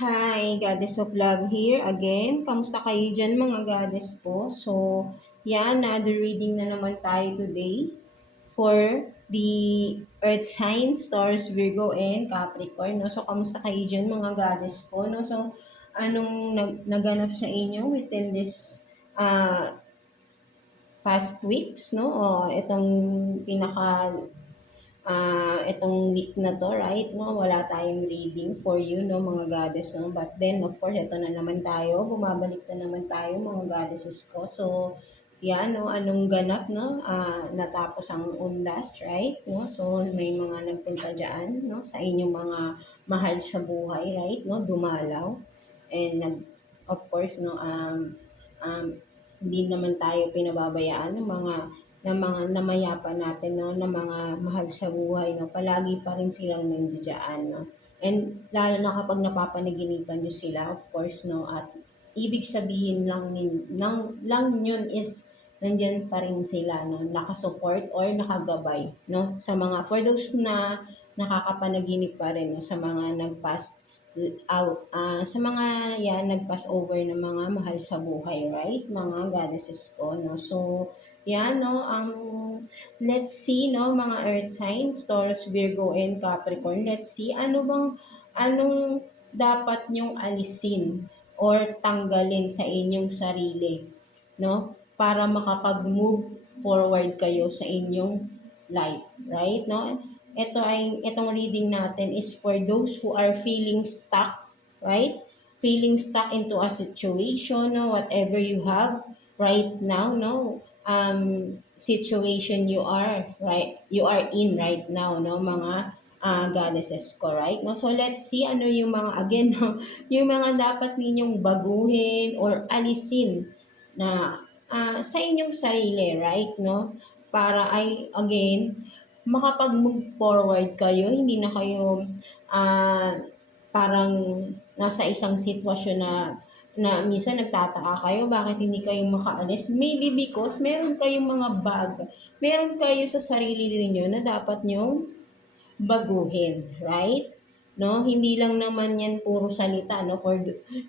Hi, Goddess of Love here again. Kamusta kayo dyan mga goddess ko? So, yan, another reading na naman tayo today for the Earth signs, Taurus, Virgo, and Capricorn. No? So, kamusta kayo dyan mga goddess ko? No? So, anong naganap sa inyo within this past weeks? No? O, itong itong week na 'to, right, 'no, wala tayong reading for you, 'no, mga goddess, 'no. But then, of course, ito na naman tayo, bumabalik na naman tayo, mga goddesses ko. So, 'yan, 'no, anong ganap, 'no, natapos ang undas, right, 'no. So, may mga nagpunta diyan, 'no, sa inyong mga mahal sa buhay, right, 'no, dumalaw and of course, 'no, um, hindi naman tayo pinababayaan ng mga namayapa natin, 'no, na mga mahal sa buhay, 'no, palagi pa rin silang nandiya-diyan, 'no. And lalo na kapag napapanaginipan niyo sila, of course, 'no, at ibig sabihin lang yun is nandiyan pa rin sila, 'no, naka-support or nakagabay, 'no, sa mga for those na nakakapanaginip pa rin, 'no, sa mga nag-pass out, sa mga 'yan nag-pass over ng mga mahal sa buhay, right, mga goddesses ko, 'no. So, 'yan, 'no, let's see, 'no, mga earth signs, Taurus, Virgo, and Capricorn. Let's see, anong dapat niyong alisin or tanggalin sa inyong sarili, 'no, para makapag-move forward kayo sa inyong life, right, 'no? Itong reading natin is for those who are feeling stuck, right? Feeling stuck into a situation, no, whatever you have right now, no, situation you are in right now, no, mga goddesses ko, right, no. So let's see ano yung mga again, no, yung mga dapat ninyong baguhin or alisin na sa inyong sarili, right, no, para ay again makapag-move forward kayo, hindi na kayo ah, parang nasa isang sitwasyon na minsan nagtataka kayo bakit hindi kayo makaalis. Maybe because meron kayong mga meron kayo sa sarili ninyo na dapat nyong baguhin, right? No, hindi lang naman yan puro salita, no, for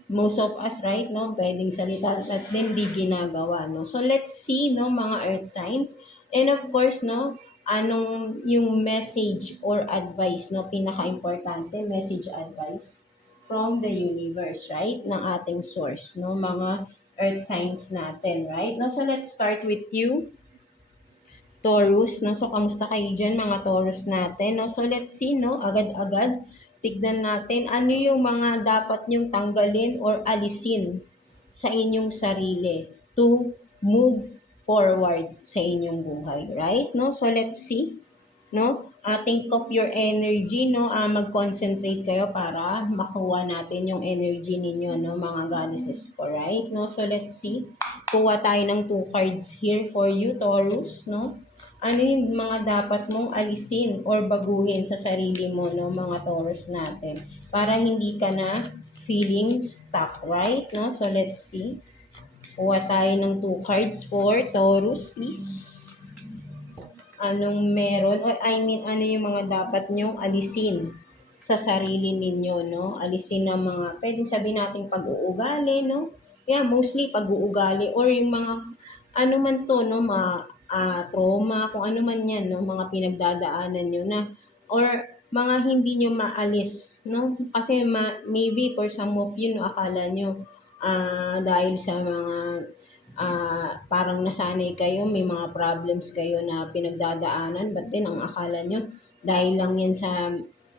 most of us, right, no, pwedeng salita at then di ginagawa, no. So let's see, no, mga earth signs, and of course, no, anong yung message or advice, no, pinaka-importante, message advice from the universe, right, ng ating source, no, mga earth signs natin, right, no. So let's start with you, Taurus, 'no. So, kamusta kayo diyan mga Taurus natin, 'no. So, let's see, 'no, agad-agad tignan natin ano yung mga dapat niyong tanggalin or alisin sa inyong sarili to move forward sa inyong buhay, right, 'no. So, let's see, 'no. Think of your energy, 'no, mag-concentrate kayo para makuha natin yung energy ninyo, 'no, mga goddesses ko, right, 'no. So, let's see. Kuha tayo ng 2 cards here for you, Taurus, 'no. Ano yung mga dapat mong alisin or baguhin sa sarili mo, 'no, mga Taurus natin, para hindi ka na feeling stuck, right, 'no. So, let's see. Kuha tayo ng 2 cards for Taurus, please. Anong meron or I mean, ano yung mga dapat nyong alisin sa sarili ninyo, 'no? Alisin ang mga puwedeng sabihin nating pag-uugali, 'no? Yeah, mostly pag-uugali or yung mga ano man 'to, 'no, trauma, kung ano man 'yan, 'no, mga pinagdadaanan niyo na or mga hindi niyo maalis, 'no? Kasi maybe for some of you, 'no, akala niyo, dahil sa mga parang nasanay kayo, may mga problems kayo na pinagdadaanan, but then ang akala nyo, dahil lang yan sa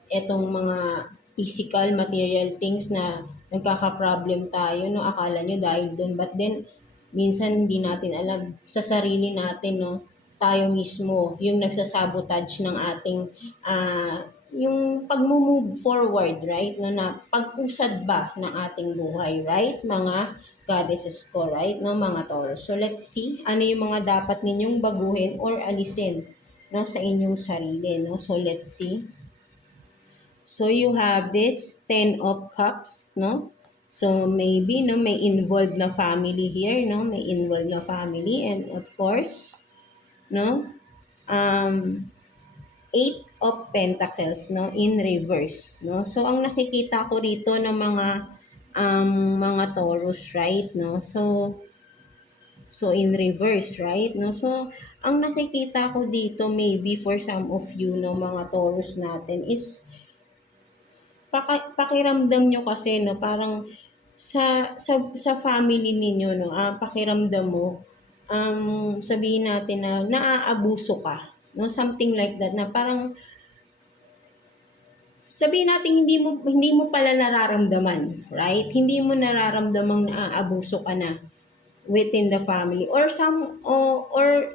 etong mga physical, material things na nagkaka-problem tayo, no, akala nyo dahil dun, but then, minsan hindi natin alam sa sarili natin, no, tayo mismo, yung nagsasabotage ng ating, yung pag-move forward, right, no, na pag-usad ba ng ating buhay, right, mga goddesses ko, right, no, mga Taurus. So, let's see, ano yung mga dapat ninyong baguhin or alisin, no, sa inyong sarili, no. So, let's see. So, you have this 10 of Cups, no. So, maybe, no, may involved na family here, no, may involved na family, and of course, no, um, Eight of Pentacles, no, in reverse, no. So ang nakikita ko rito ng mga Taurus, right, no. So in reverse, right, no. So ang nakikita ko dito, maybe for some of you, no, mga Taurus natin, is pakiramdam nyo kasi, no, parang sa family ninyo, no, pakiramdam mo, sabihin natin na naaabuso ka, no, something like that, na parang sabihin natin hindi mo pala nararamdaman, right? Hindi mo nararamdamang naaabuso ka na within the family, or or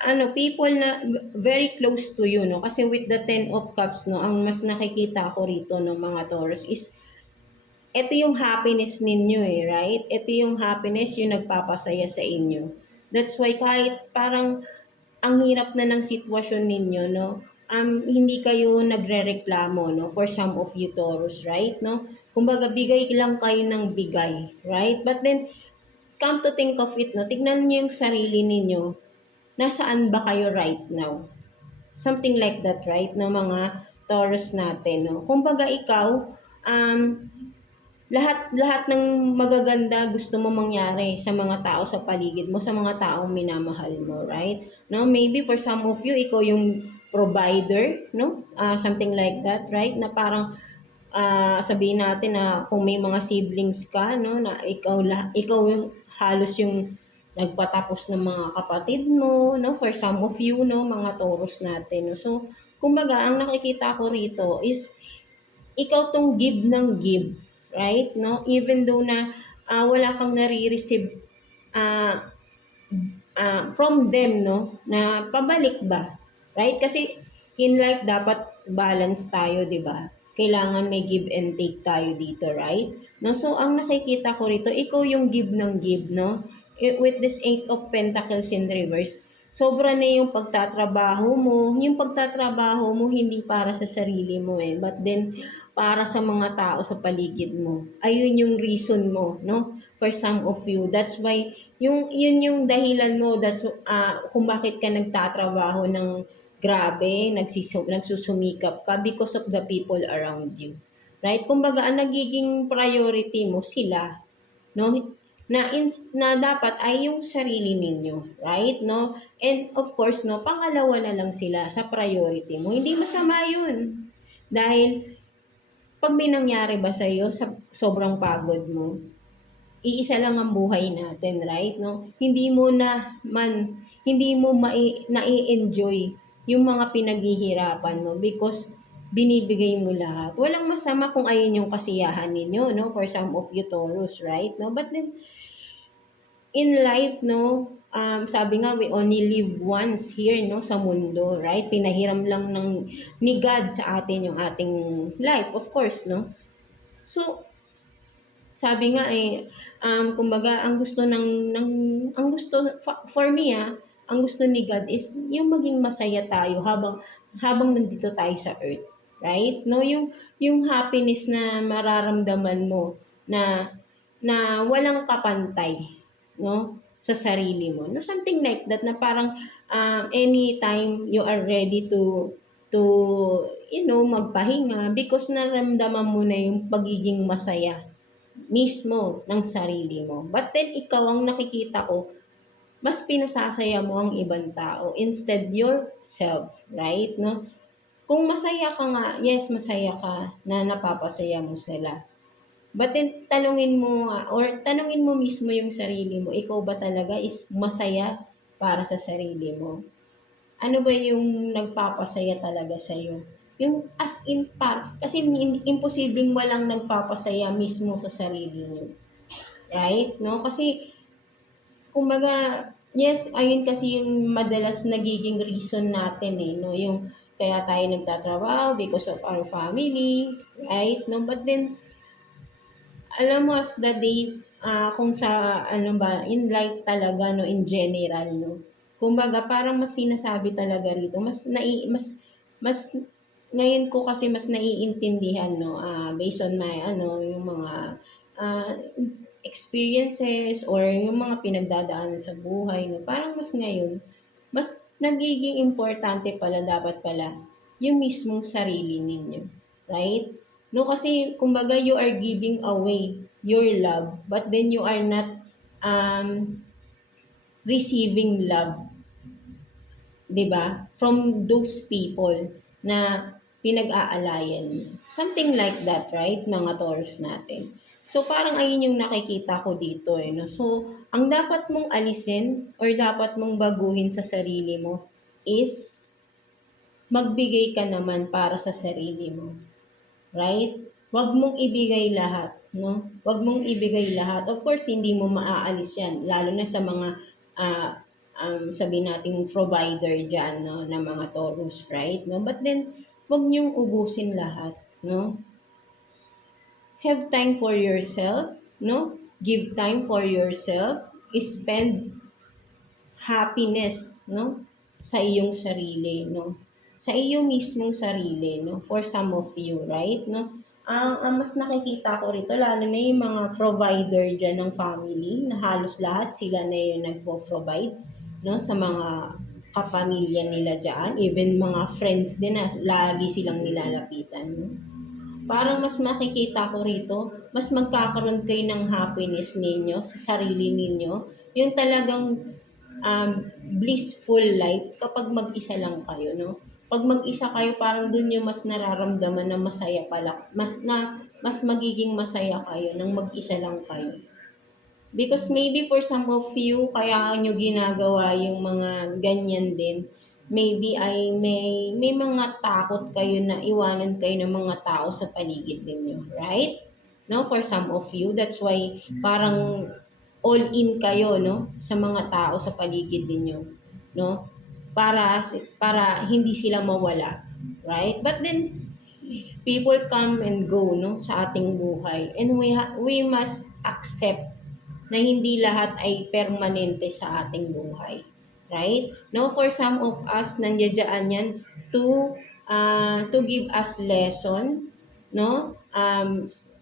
ano, people na very close to you, no? Kasi with the Ten of Cups, no, ang mas nakikita ko rito ng mga Taurus is ito yung happiness ninyo, eh, right? Ito yung happiness yung nagpapasaya sa inyo. That's why kahit parang ang hirap na ng sitwasyon ninyo, no? Hindi kayo nagrereklamo, no? For some of you Taurus, right? No? Kumbaga, bigay lang kayo ng bigay, right? But then, come to think of it, no? Tignan niyo yung sarili ninyo. Nasaan ba kayo right now? Something like that, right? No, mga Taurus natin, no? Kumbaga, ikaw, um, lahat ng magaganda gusto mo mangyari sa mga tao sa paligid mo, sa mga taong minamahal mo, right? No, maybe for some of you, ikaw yung provider, no? Something like that, right? Na parang sabihin natin na kung may mga siblings ka, no, na ikaw yung halos yung nagpatapos ng mga kapatid mo, no? For some of you, no, mga Taurus natin, no? So, kumbaga, ang nakikita ko rito is ikaw tong give ng give, right? No? Even though na wala kang nare-receive ah, from them, no? Na pabalik ba? Right? Kasi in life dapat balance tayo, 'di ba? Kailangan may give and take tayo dito, right? No? So ang nakikita ko rito, ikaw yung give ng give, no? With this Eight of Pentacles in reverse, sobra na yung pagtatrabaho mo. Yung pagtatrabaho mo hindi para sa sarili mo, eh, but then para sa mga tao sa paligid mo. Ayun yung reason mo, no? For some of you. That's why yun yung dahilan mo, that's kung bakit ka nagtatrabaho ng grabe, nagsusumikap ka because of the people around you. Right? Kumbaga, ang nagiging priority mo sila, no? Na dapat ay yung sarili ninyo, right? No? And of course, no, pangalawa na lang sila sa priority mo. Hindi masama yun. Dahil pag may nangyari ba sa iyo sa sobrang pagod mo, iisa lang ang buhay natin, right? No? Hindi mo nai-enjoy yung mga pinaghihirapan mo because binibigay mo lahat. Walang masama kung ayun yung kasiyahan ninyo, no? For some of you Taurus, right? No? But then, in life, no, sabi nga, we only live once here, no, sa mundo, right? Pinahiram lang ni God sa atin yung ating life, of course, no? So, sabi nga eh, kumbaga, ang gusto, for me ang gusto ni God is yung maging masaya tayo habang nandito tayo sa earth, right? No, yung happiness na mararamdaman mo na walang kapantay, no, sa sarili mo. No, something like that na parang anytime you are ready to magpahinga because naramdaman mo na yung pagiging masaya mismo ng sarili mo. But then ikaw ang nakikita ko, mas pinasasaya mo ang ibang tao instead yourself, right? No? Kung masaya ka nga, yes, masaya ka na napapasaya mo sila. But then tanungin mo mismo yung sarili mo, ikaw ba talaga is masaya para sa sarili mo? Ano ba yung nagpapasaya talaga sa'yo? Yung as in kasi imposibleng walang nagpapasaya mismo sa sarili niyo. Right? No? Kasi, kumbaga, yes, ayun kasi yung madalas nagiging reason natin eh, no? Yung kaya tayo nagtatrabaho because of our family, right? No? But then, alam mo, as the day, kung sa, ano ba, in life talaga, no, in general, no, kumbaga, parang mas sinasabi talaga rito, mas, ngayon ko kasi mas naiintindihan, no, based on my, yung mga, ah, experiences, or yung mga pinagdadaanan sa buhay, no, parang mas ngayon, mas nagiging importante pala dapat pala yung mismong sarili ninyo, right? No, kasi kumbaga you are giving away your love, but then you are not um, receiving love, 'di ba? From those people na pinag-aalayan niyo. Something like that, right? Mga Taurus natin. So parang ayun yung nakikita ko dito eh, no? So ang dapat mong alisin or dapat mong baguhin sa sarili mo is magbigay ka naman para sa sarili mo, right? Huwag mong ibigay lahat, no? Huwag mong ibigay lahat. Of course, hindi mo maaalis 'yan, lalo na sa mga ah, sabihin nating provider diyan, no, na mga Taurus, right? No? But then, huwag niyong ubusin lahat, no? Have time for yourself, no? Give time for yourself. Spend happiness, no? Sa iyong sarili, no? Sa iyong mismong sarili, no? For some of you, right? No? Ang mas nakikita ko rito, lalo na yung mga provider dyan ng family, na halos lahat sila na yung nagpo-provide, no? Sa mga kapamilya nila dyan, even mga friends din na lagi silang nilalapitan, no? Parang mas makikita ko rito, mas magkakaroon kayo ng happiness ninyo sa sarili ninyo, yung talagang blissful life kapag mag-isa lang kayo, no? Pag mag-isa kayo, parang dun yung mas nararamdaman na masaya pala, mas magiging masaya kayo nang mag-isa lang kayo. Because maybe for some of you, kaya nyo ginagawa yung mga ganyan din, maybe ay may mga takot kayo na iwanan kayo ng mga tao sa paligid ninyo, right? No, for some of you, that's why parang all in kayo, no, sa mga tao sa paligid ninyo, no? Para hindi sila mawala, right? But then people come and go, no, sa ating buhay, and we must accept na hindi lahat ay permanente sa ating buhay. Right? No, for some of us, nandiyan yan to give us lesson, no?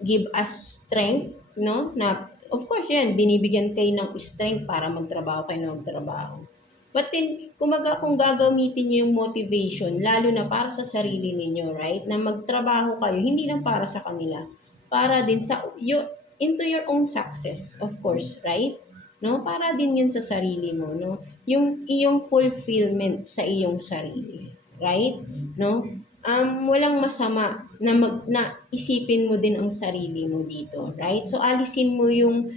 Give us strength, no? Na, of course, yan, binibigyan kayo ng strength para magtrabaho kayo ng magtrabaho. But then, kung gagamitin niyo yung motivation, lalo na para sa sarili ninyo, right? Na magtrabaho kayo, hindi lang para sa kanila, para din into your own success, of course, right? No? Para din yun sa sarili mo, no? Yung iyong fulfillment sa iyong sarili, right? No? Walang masama na isipin mo din ang sarili mo dito, right? So alisin mo yung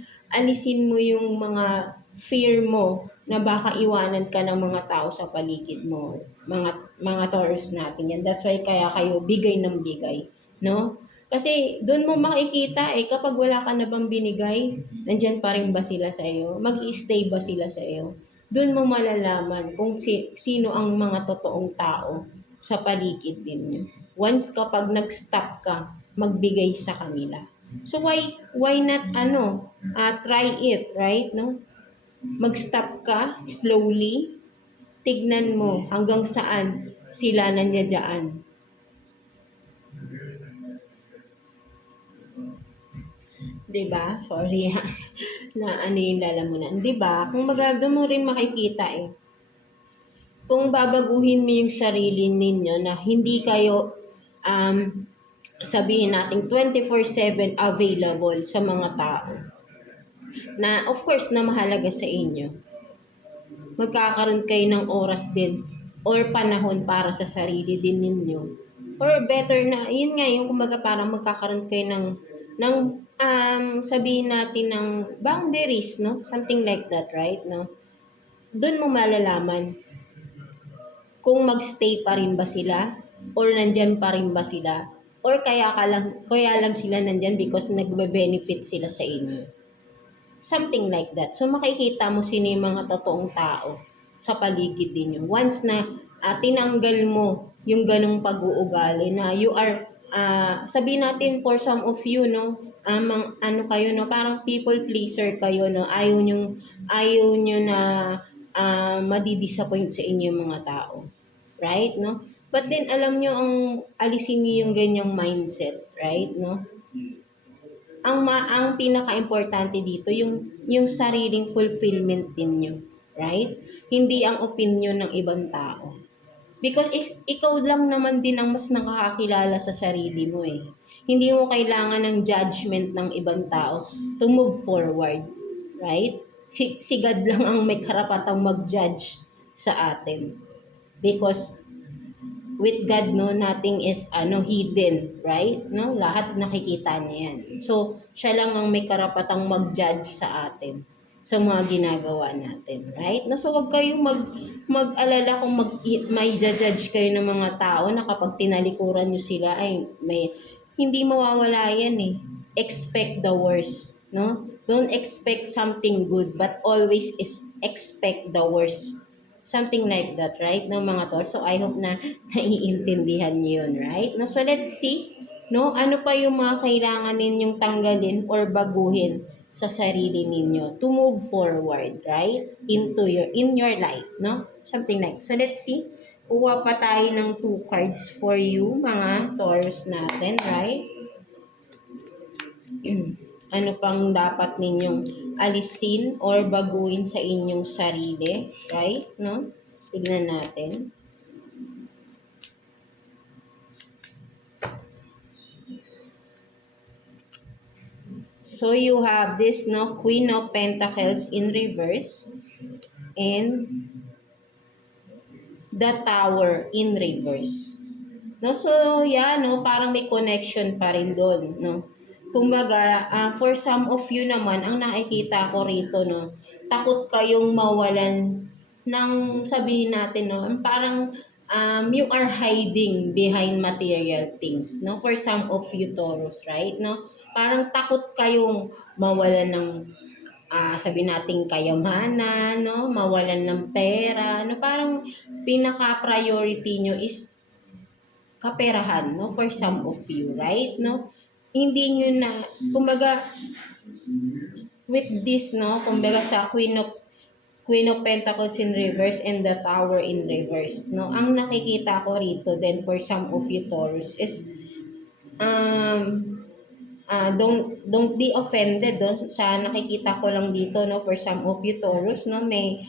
mga fear mo na baka iwanan ka ng mga tao sa paligid mo. Mga Taurus natin yan. That's why kaya kayo bigay ng bigay, no? Kasi doon mo makikita kapag wala ka na bang binigay, nandyan pa rin ba sila sa iyo? Mag-i-stay ba sila sa iyo? Doon mo malalaman kung sino ang mga totoong tao sa paligid ninyo. Once kapag nag-stop ka, magbigay sa kanila. So why not try it, right? No? Mag-stop ka slowly, tignan mo hanggang saan sila nandiyan. 'Di ba? Sorry ha, na ano yung lalamunan. 'Di ba? Kung doon mo rin makikita kung babaguhin mo yung sarili ninyo na hindi kayo sabihin natin 24/7 available sa mga tao. Na of course na mahalaga sa inyo. Magkakaroon kayo ng oras din or panahon para sa sarili din ninyo. Or better na, yun nga yung kumbaga parang magkakaroon kayo ng sabihin natin ng boundaries, no? Something like that, right? No? Doon mo malalaman kung magstay pa rin ba sila or nandyan pa rin ba sila or kaya lang sila nandyan because nagbe-benefit sila sa inyo. Something like that. So makikita mo sino yung mga totoong tao sa paligid ninyo. Once na tinanggal mo yung ganong pag-uugali na you are sabihin natin for some of you, no, kayo, no, parang people pleaser kayo, no, ayaw nyo na madi-disappoint sa inyo yung mga tao, right, no? But then alam nyo ang alisin niyo yung ganyang mindset, right, no? Ang pinaka-importante dito yung sariling fulfillment din nyo, right? Hindi ang opinion ng ibang tao. Because if ikaw lang naman din ang mas nakakakilala sa sarili mo eh. Hindi mo kailangan ng judgment ng ibang tao to move forward, right? Si God lang ang may karapatang mag-judge sa atin. Because with God, no, nothing is hidden, right? No, lahat nakikita niya yan. So, siya lang ang may karapatang mag-judge sa atin sa mga ginagawa natin, right? No, so wag kayong mag-alala kung may judge kayo ng mga tao na kapag tinalikuran niyo sila ay may hindi mawawala yan eh. Expect the worst, no? Don't expect something good but always expect the worst. Something like that, right? No, mga tol. So, I hope na naiintindihan niyo yun, right? No, so, let's see, no? Ano pa yung mga kailangan ninyong tanggalin or baguhin sa sarili ninyo to move forward, right? In your life, no? Something like. So, let's see. Kuha pa tayo ng 2 cards for you, mga Taurus natin, right? Ano pang dapat ninyong alisin or baguhin sa inyong sarili, right? No? Tignan natin. So you have this, no, Queen of Pentacles in reverse and the Tower in reverse. No, so yeah, no, parang may connection pa rin doon, no. Kumbaga, for some of you naman, ang nakikita ko rito, no, takot kayong mawalan ng, sabihin natin, no, parang you are hiding behind material things, no, for some of you Taurus, right, no, parang takot kayong mawalan ng sabihin natin kayamanan, no, mawalan ng pera, no, parang pinaka-priority nyo is kaperahan, no, for some of you, right, no, hindi nyo na, kumbaga, with this, no, kumbaga sa Queen of Pentacles in reverse and the Tower in reverse, no, ang nakikita ko rito then for some of you Taurus is don't be offended sa nakikita ko lang dito, no, for some of you Taurus, no, may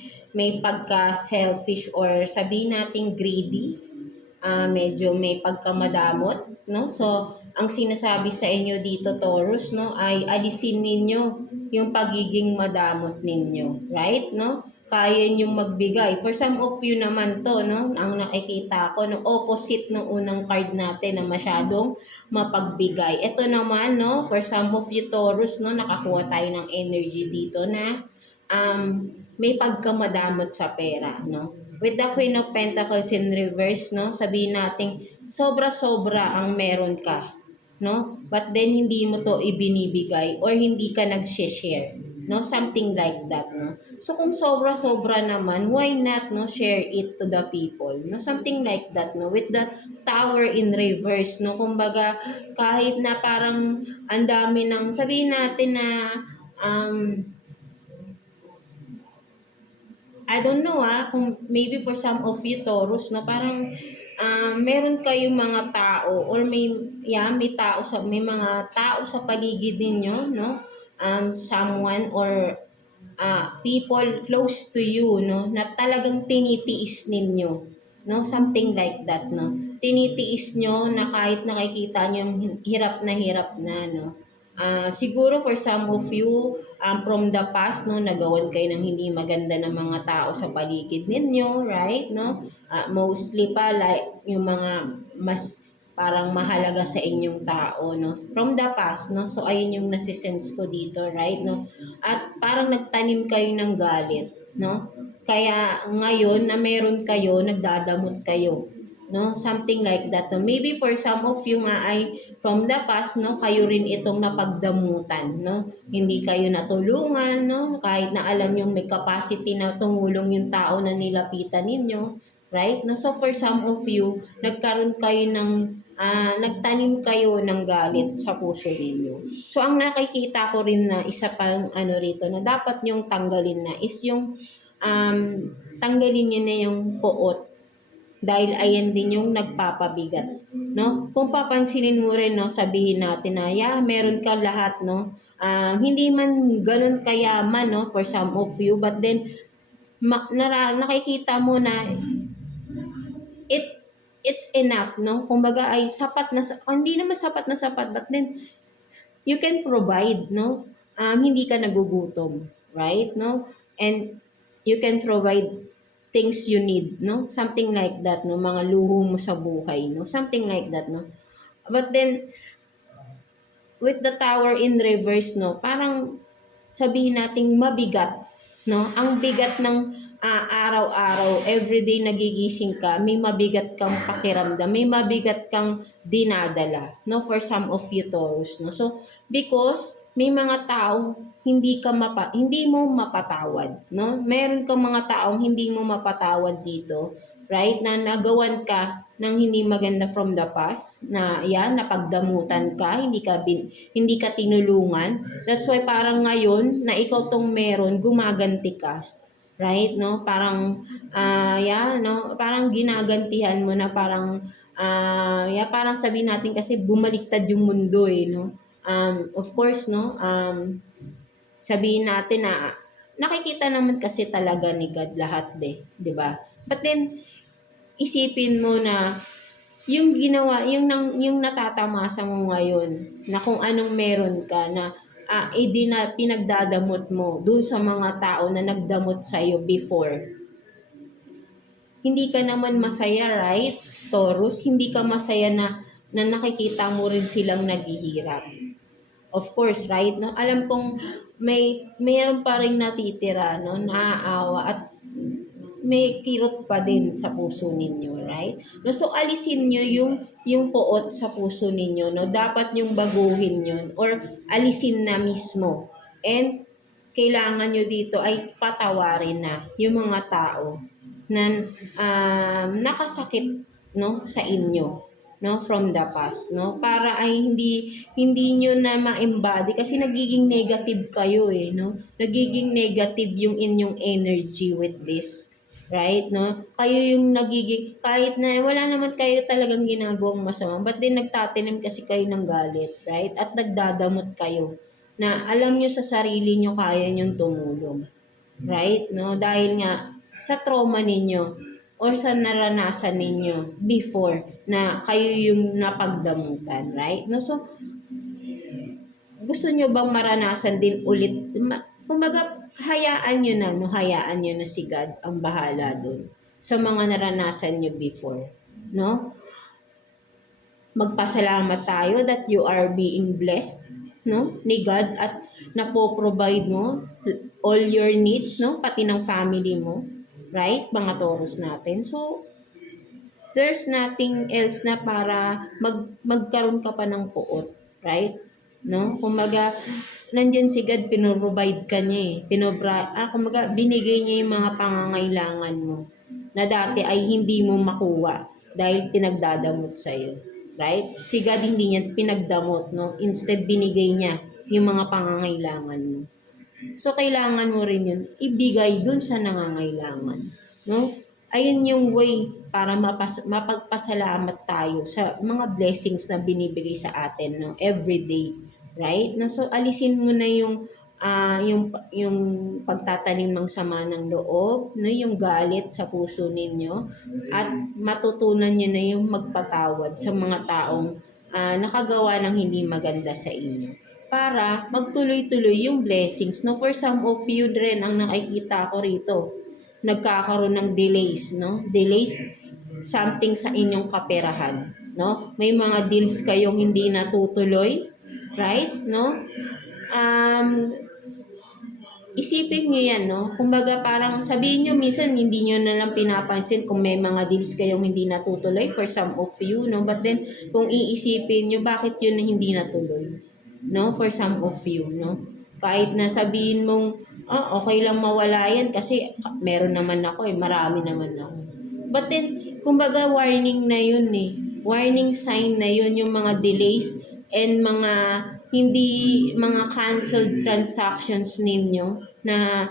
pagka selfish or sabihin nating greedy, medyo may pagkamadamot, no? So, ang sinasabi sa inyo dito, Taurus, no, ay alisin ninyo yung pagiging madamot ninyo, right, no? Kaya niyong magbigay. For some of you naman to, no, ang nakikita ko, no, opposite ng unang card natin na masyadong mapagbigay. Ito naman, no, for some of you Taurus, no, nakakuha tayo ng energy dito na may pagkamadamot sa pera, no? With the Queen of Pentacles in reverse, no, sabihin natin, sobra-sobra ang meron ka, no? But then, hindi mo to ibinibigay or hindi ka nag-share, no? Something like that, no? So, kung sobra-sobra naman, why not, no, share it to the people, no? Something like that, no? With the Tower in reverse, no? Kumbaga, kahit na parang ang dami ng, sabihin natin na, I don't know kung maybe for some of you Taurus, no, parang meron kayong mga tao or may mga tao sa paligid ninyo, no? Someone or people close to you, no, na talagang tinitiis ninyo, no? Something like that, no? Tinitiis nyo na kahit nakikita nyo yung hirap na, no? Siguro for some of you, from the past, no, nagawan kayo ng hindi maganda ng mga tao sa paligid ninyo, right, no? Mostly pa, like, yung mga mas parang mahalaga sa inyong tao, no? From the past, no? So, ayun yung nasisense ko dito, right, no? At parang nagtanim kayo ng galit, no? Kaya ngayon na meron kayo, nagdadamot kayo, no, something like that, no? Maybe for some of you nga ay from the past, no, kayo rin itong napagdamutan, no, hindi kayo natulungan, no, kahit na alam nyo may capacity na tumulong yung tao na nilapitan ninyo, right, no? So for some of you, nagkaroon kayo ng nagtanim kayo ng galit sa puso ninyo. So ang nakikita ko rin na isa pang rito na dapat nyong tanggalin na is yung tanggalin nyo na yung poot, dahil ayan din yung nagpapabigat, no? Kung papansinin mo rin, no, sabihin natin na, meron ka lahat, no? Hindi man ganun kayaman, no, for some of you, but then, nakikita mo na it it's enough, no? Kumbaga ay sapat na, hindi naman sapat na sapat, but then you can provide, no? Hindi ka nagugutom, right? No? And you can provide things you need, no? Something like that, no? Mga luho mo sa buhay, no? Something like that, no? But then, with the tower in reverse, no? Parang sabihin nating mabigat, no? Ang bigat ng araw-araw, everyday nagigising ka, may mabigat kang pakiramdam, may mabigat kang dinadala, no? For some of you Taurus, no? So, because may mga tao hindi mo mapatawad, no? Meron kang mga taong hindi mo mapatawad dito, right? Na nagawan ka ng hindi maganda from the past, na yan, napagdamutan ka, hindi ka tinulungan. That's why parang ngayon na ikaw tong meron, gumaganti ka. Right, no? Parang yeah, no? Parang ginagantihan mo na, parang yeah, parang sabihin natin kasi bumaliktad yung mundo eh, no? Of course, no? Sabihin natin na nakikita naman kasi talaga ni God lahat, 'di ba? But then isipin mo na yung ginawa, yung natatamasa mo ngayon, na kung anong meron ka, na pinagdadamot mo dun sa mga tao na nagdamot sa'yo before. Hindi ka naman masaya, right, Taurus? Hindi ka masaya na nakikita mo rin silang naghihirap. Of course, right? No? Alam kong mayroon pa rin natitira, no? Naaawa at may kirot pa din sa puso ninyo, right? No, so alisin nyo yung puot sa puso ninyo, no? Dapat yung baguhin yun or alisin na mismo. And kailangan nyo dito ay patawarin na yung mga tao na nakasakit, no, sa inyo, no, from the past, no, para ay hindi nyo na ma-embody kasi nagiging negative kayo eh, no, nagiging negative yung inyong energy with this, right, no? Kayo yung nagiging, kahit na wala naman kayo talagang ginagawang masama, but then nagtatanim kasi kayo ng galit, right? At nagdadamot kayo na alam nyo sa sarili nyo kaya nyong tumulong, right? No? Dahil nga sa trauma ninyo or sa naranasan ninyo before na kayo yung napagdamutan, right? No? So, gusto nyo bang maranasan din ulit? Kumbaga, hayaan nyo na, no? Hayaan nyo na si God ang bahala dun sa mga naranasan nyo before, no? Magpasalamat tayo that you are being blessed, no, ni God, at napo-provide mo all your needs, no, pati ng family mo, right, mga Taurus natin. So, there's nothing else na para magkaroon ka pa ng puot, right? No? Kumbaga, nandiyan si God, pinoprovide ka niya eh. Kumbaga, binigay niya yung mga pangangailangan mo na dati ay hindi mo makuha dahil pinagdadamot sa'yo. Right? Si God hindi niya pinagdamot, no? Instead, binigay niya yung mga pangangailangan mo. So, kailangan mo rin yun ibigay dun sa nangangailangan. No? Ayun yung way para mapagpasalamat tayo sa mga blessings na binibigay sa atin, no, every day, right? No, so alisin mo na yung pagtatanim ng sama ng loob, no, yung galit sa puso ninyo, at matutunan niyo na yung magpatawad sa mga taong nakagawa ng hindi maganda sa inyo para magtuloy-tuloy yung blessings, no? For some of you rin ang nakikita ko rito, nagkakaroon ng delays, no? Delays something sa inyong kaperahan, no? May mga deals kayong hindi natutuloy, right? No? Isipin niyo yan, no? Kumbaga parang sabihin niyo minsan hindi niyo na lang pinapansin kung may mga deals kayong hindi natutuloy for some of you, no? But then kung iisipin niyo bakit yun na hindi natuloy, no? For some of you, no? Kahit na sabihin mong okay lang mawala yan kasi meron naman ako eh, marami naman ako. But then, kumbaga warning na yun eh. Warning sign na yun yung mga delays and mga canceled transactions ninyo na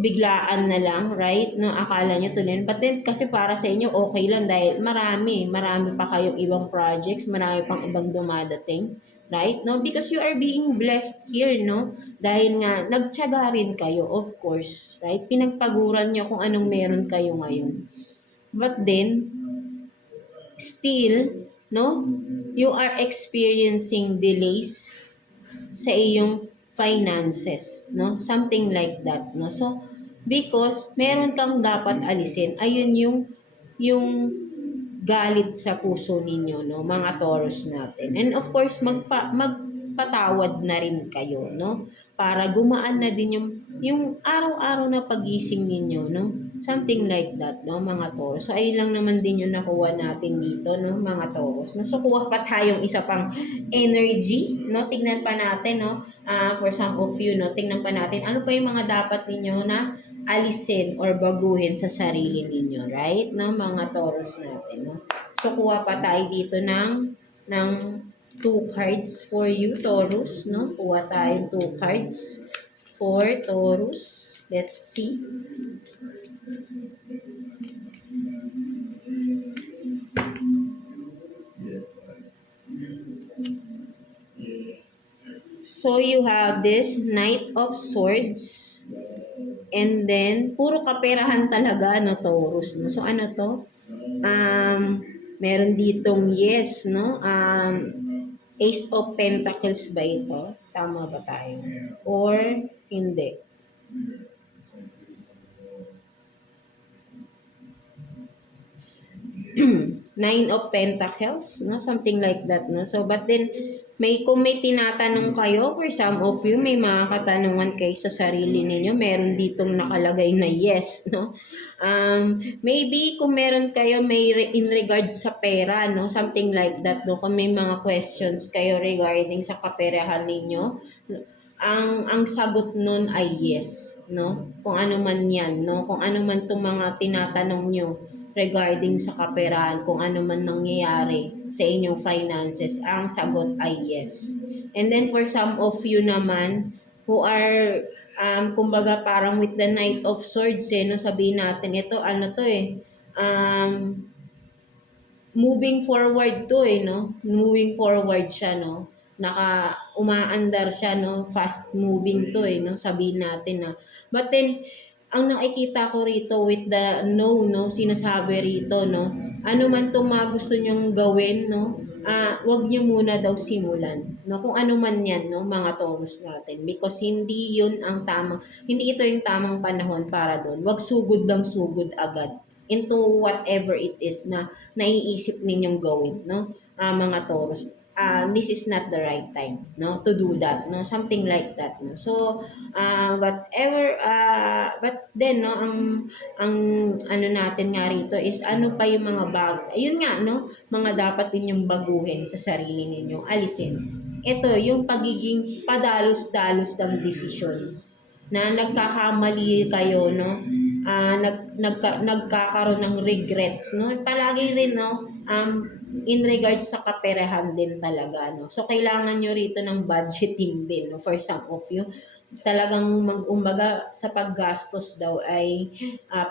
biglaan na lang, right? No, akala nyo tuloy. But then, kasi para sa inyo, okay lang dahil marami pa kayong ibang projects, marami pang ibang dumadating. right? No? Because you are being blessed here, no? Dahil nga, nagtiyaga rin kayo, of course, right? Pinagpaguran nyo kung anong meron kayo ngayon. But then, still, no? You are experiencing delays sa iyong finances, no? Something like that, no? So, because meron kang dapat alisin, ayun yung galit sa puso ninyo, no, mga Taurus natin. And of course, magpatawad na rin kayo, no, para gumaan na din yung araw-araw na pagising ninyo, no, something like that, no, mga Taurus. So, ayun lang naman din yung nakuha natin dito, no, mga Taurus. No? So, kuha pa tayong isa pang energy, no, tignan pa natin, no, for some of you, no, tignan pa natin, ano pa yung mga dapat ninyo na alisin or baguhin sa sarili ninyo, right? No, mga Taurus natin, no. So kuha pa tayo dito ng two cards for you, Taurus, no. Kuha tayo two cards for Taurus. Let's see. So you have this Knight of Swords. And then, puro kaperahan talaga, no, Taurus, no? So, ano to? Meron ditong yes, no? Ace of Pentacles ba ito? Tama ba tayo? Or hindi? Nine of Pentacles, no? Something like that, no? So, but then, kung may tinatanong kayo, for some of you, may mga katanungan kayo sa sarili ninyo, meron ditong nakalagay na yes, no? Maybe kung meron kayo in regard sa pera, no? Something like that, no? Kung may mga questions kayo regarding sa kaperahan ninyo, ang sagot nun ay yes, no? Kung ano man yan, no? Kung ano man itong mga tinatanong nyo regarding sa kaperahan, kung ano man nangyayari sa inyong finances, ang sagot ay yes. And then for some of you naman who are kumbaga parang with the Knight of Swords, no, sabihin natin ito, ano to moving forward to no, moving forward siya, no, umaandar siya, no, fast moving to no, sabihin natin na. But then ang nakikita ko rito with the no, sinasabi rito, no, ano man itong mga gusto nyong gawin, no, wag nyo muna daw simulan, no, kung ano man yan, no, mga Taurus natin, because hindi ito yung tamang panahon para doon. Wag sugod lang sugod agad into whatever it is na naiisip ninyong gawin, no, mga Taurus. This is not the right time, no, to do that, no, something like that, no. So but then, no, ang ano natin nga rito is ano pa yung mga ayun nga, no, mga dapat ninyong baguhin sa sarili ninyo, alisin. Ito yung pagiging padalos-dalos ng desisyon na nagkakamali kayo, no, nagkakaroon ng regrets, no, palagi rin, no, in regards sa kaperahan din talaga, no. So kailangan nyo rito ng budgeting din, no, for some of you. Talagang umbaga sa paggastos daw ay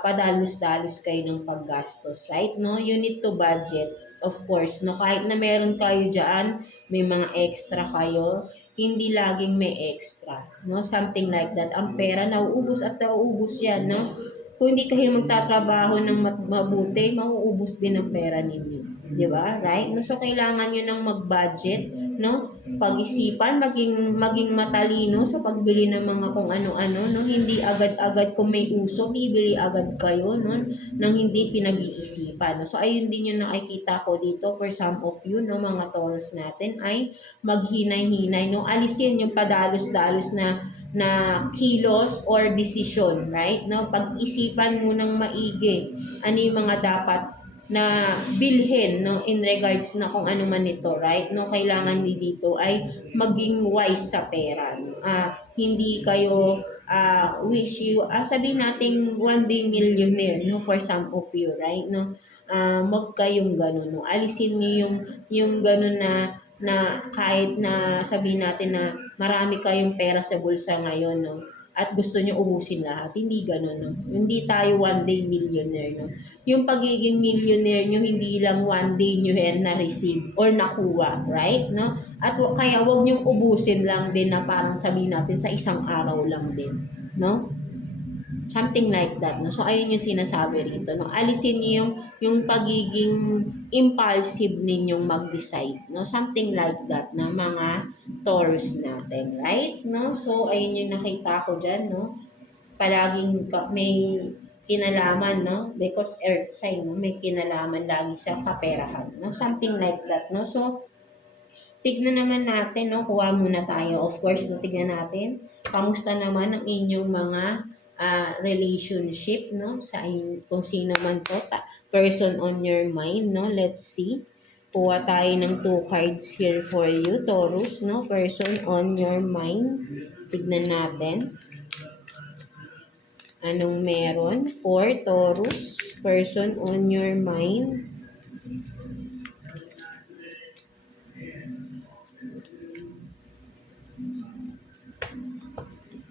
padalos-dalos kayo ng paggastos, right? No, you need to budget, of course, no, kahit na meron kayo diyan, may mga extra kayo, hindi laging may extra, no, something like that. Ang pera nauubos at nauubos yan, no. Kung hindi kayo magtatrabaho ng mabuti, mauubos din ang pera ninyo. Di ba? Right? No, so kailangan nyo nang mag-budget, no? Pag-isipan, maging matalino sa pagbili ng mga kung ano-ano, no? Hindi agad-agad kung may uso, bibili agad kayo, no? Nang hindi pinag-iisipan. No? So ayun din yung nakikita ko dito for some of you, no, mga Taurus natin, ay maghinay-hinay, no? Alisin yung padalos-dalos na kilos or decision, right? No, pag-isipan mo ng maigi ano yung mga dapat na bilhin, no, in regards na kung ano man ito, right? No, kailangan ni dito ay maging wise sa pera, no? Hindi kayo sabihin nating one day millionaire, no, for some of you, right? No, wag kayong ganun, no. Alisin niyo yung ganun na kahit na sabihin natin na marami kayong pera sa bulsa ngayon, no, at gusto nyo ubusin lahat. Hindi gano'n, no? Hindi tayo one day millionaire, no? Yung pagiging millionaire nyo, hindi lang one day nyo yan na-receive or nakuha, right? No? At kaya wag nyong ubusin lang din na parang sabihin natin sa isang araw lang din, no? Something like that, no? So, ayun yung sinasabi rito, no? Alisin niyo yung pagiging impulsive ninyong mag-decide, no? Something like that na mga Taurus natin, right? No? So, ayun yung nakita ko dyan, no? Palaging may kinalaman, no? Because earth sign, no? May kinalaman lagi sa kaperahan, no? Something like that, no? So, tignan naman natin, no? Kuha muna tayo. Of course, no? Tignan natin. Kamusta naman ang inyong mga relationship, no? Kung sino man po, person on your mind, no? Let's see. Kuha tayo ng 2 cards here for you, Taurus, no? Person on your mind. Tignan natin. Anong meron for Taurus? Person on your mind.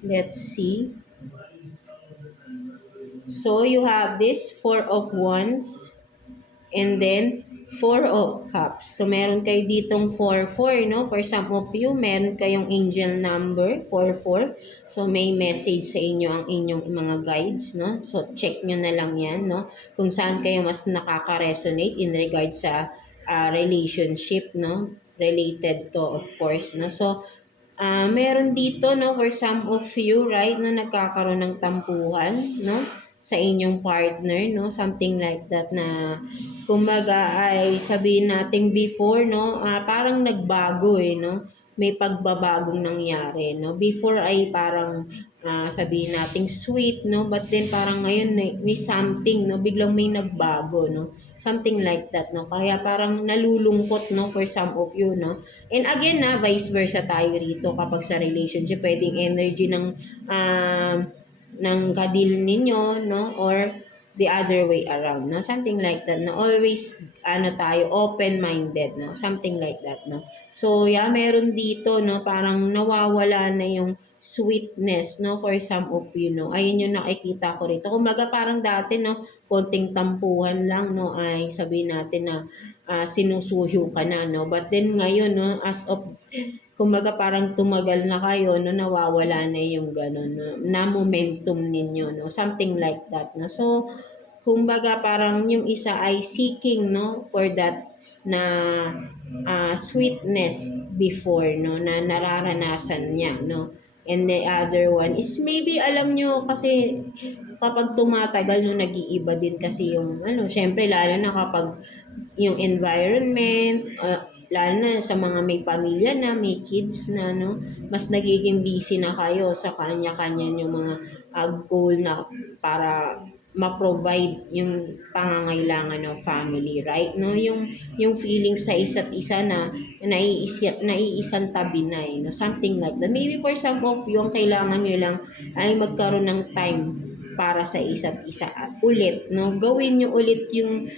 Let's see. So, you have this 4 of Wands and then 4 of Cups. So, meron kayo ditong 4-4, no? For some of you, meron kayong angel number, 4-4. So, may message sa inyo ang inyong mga guides, no? So, check nyo na lang yan, no? Kung saan kayo mas nakaka-resonate in regards sa relationship, no? Related to, of course, no? So, meron dito, no? For some of you, right, no? Nagkakaroon ng tampuhan, no? Sa inyong partner, no? Something like that na kumbaga ay sabihin natin before, no? Parang nagbago no? May pagbabagong nangyari, no? Before ay parang sabihin natin sweet, no? But then parang ngayon may something, no? Biglang may nagbago, no? Something like that, no? Kaya parang nalulungkot, no? For some of you, no? And again, vice versa tayo rito kapag sa relationship, pwedeng energy ng kadil ninyo, no? Or the other way around, no? Something like that, no? Always, tayo, open-minded, no? Something like that, no? So, yeah, meron dito, no? Parang nawawala na yung sweetness, no? For some of you, no? Ayun yung nakikita ko rito. Kumbaga, parang dati, no? Konting tampuhan lang, no? Ay, sabihin natin na sinusuyo ka na, no? But then, ngayon, no? As of kumbaga parang tumagal na kayo, no, nawawala na yung gano'n, no, na momentum ninyo, no, something like that, no. So, kumbaga parang yung isa ay seeking, no, for that na sweetness before, no, na nararanasan niya, no. And the other one is maybe alam nyo kasi kapag tumatagal, no, nag-iiba din kasi yung, syempre lalo na kapag yung environment, lalo na sa mga may pamilya na, may kids na, no, mas nagiging busy na kayo sa kanya-kanya yung mga goal na para ma-provide yung pangangailangan ng family, right? No, yung feeling sa isa't isa na naiisang tabi na, no? Something like that. Maybe for some of you, ang kailangan nyo lang ay magkaroon ng time para sa isa't isa at ulit, no? Gawin nyo ulit yung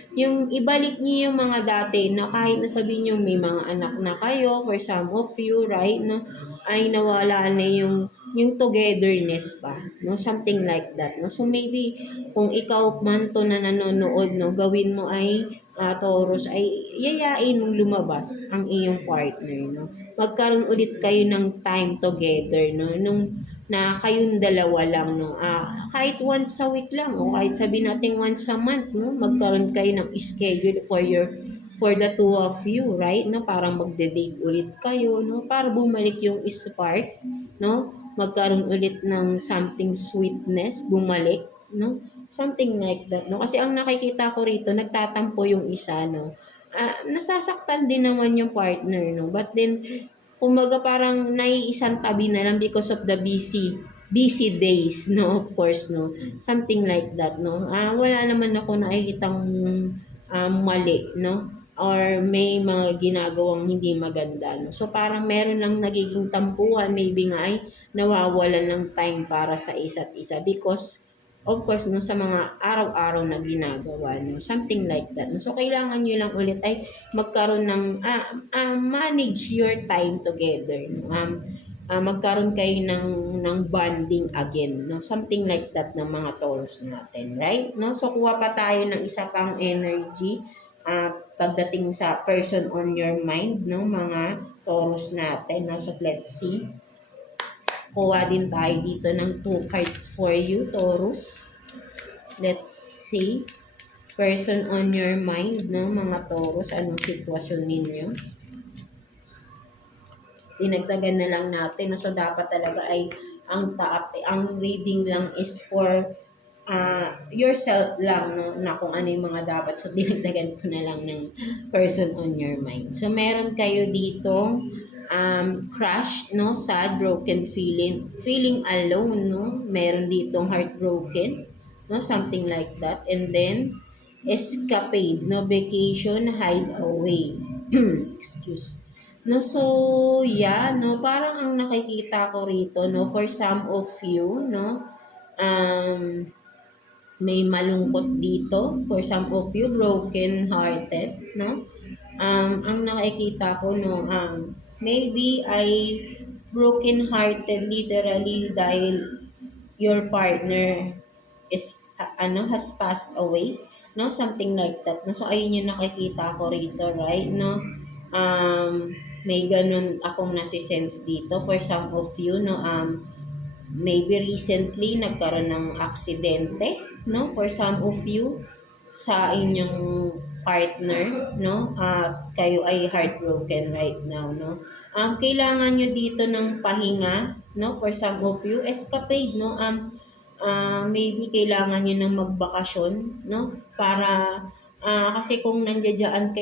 ibalik niyo yung mga dati na kahit na sabihin nyo may mga anak na kayo, for some of you, right, no? Ay nawala na yung togetherness pa, no? Something like that, no? So maybe kung ikaw man to na nanonood, no, gawin mo ay Taurus ay yayain mong lumabas ang iyong partner, no? Magkaroon ulit kayo ng time together, no? Nung na kayong dalawa lang, no? Kahit once a week lang o kahit sabihin natin once a month, no? Magkaroon kayo ng schedule for the two of you, right? No? Parang magde-date ulit kayo, no? Para bumalik yung spark, no? Magkaroon ulit ng something sweetness, bumalik, no? Something like that, no? Kasi ang nakikita ko rito, nagtatampo yung isa, no? Nasasaktan din naman yung partner, no? But then, kumbaga parang naiisang tabi na lang because of the busy days, no? Of course, no? Something like that, no? Wala naman ako nakikitang mali, no? Or may mga ginagawang hindi maganda, no? So, parang meron lang nagiging tampuhan, maybe nga ay nawawalan ng time para sa isa't isa because of course, no, sa mga araw-araw na ginagawa, no, something like that. No? So, kailangan nyo lang ulit ay magkaroon ng, manage your time together. No? magkaroon kayo ng bonding again, no? Something like that ng mga Taurus natin, right? No? So, kuha pa tayo ng isa pang energy pagdating sa person on your mind, no? Mga Taurus natin, no? So, let's see. Kuha din tayo dito ng 2 cards for you, Taurus. Let's see. Person on your mind, no? Mga Taurus, anong sitwasyon ninyo? Dinagdagan na lang natin. So, dapat talaga ay ang reading lang is for yourself lang, no, na kung ano yung mga dapat. So, dinagdagan ko na lang ng person on your mind. So, meron kayo ditong crush, no, sad, broken feeling alone, no, meron ditong heartbroken, no, something like that. And then, escapade, no, vacation, hideaway. Excuse. No, so, yeah, no, parang ang nakikita ko rito, no, for some of you, no, may malungkot dito. For some of you, broken hearted, no, ang nakikita ko, no, maybe ay broken hearted literally dahil your partner is, has passed away, no, something like that, no, so ayun yung nakikita ko rito, right, no, may ganun akong nasisense dito for some of you, no, maybe recently nagkaroon ng aksidente, no, for some of you sa inyong partner, no, kayo ay heartbroken right now, no, kailangan nyo dito ng pahinga, no, for some of you, escapade, no, maybe kailangan nyo ng magbakasyon, no, para kasi kung nandyan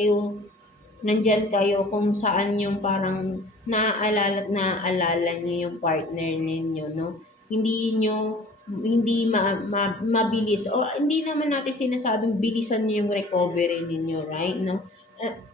kayo kung saan yung parang naaalala niyo yung partner ninyo, no? Hindi mabilis, o hindi naman natin sinasabing bilisan niyo yung recovery ninyo, right? No?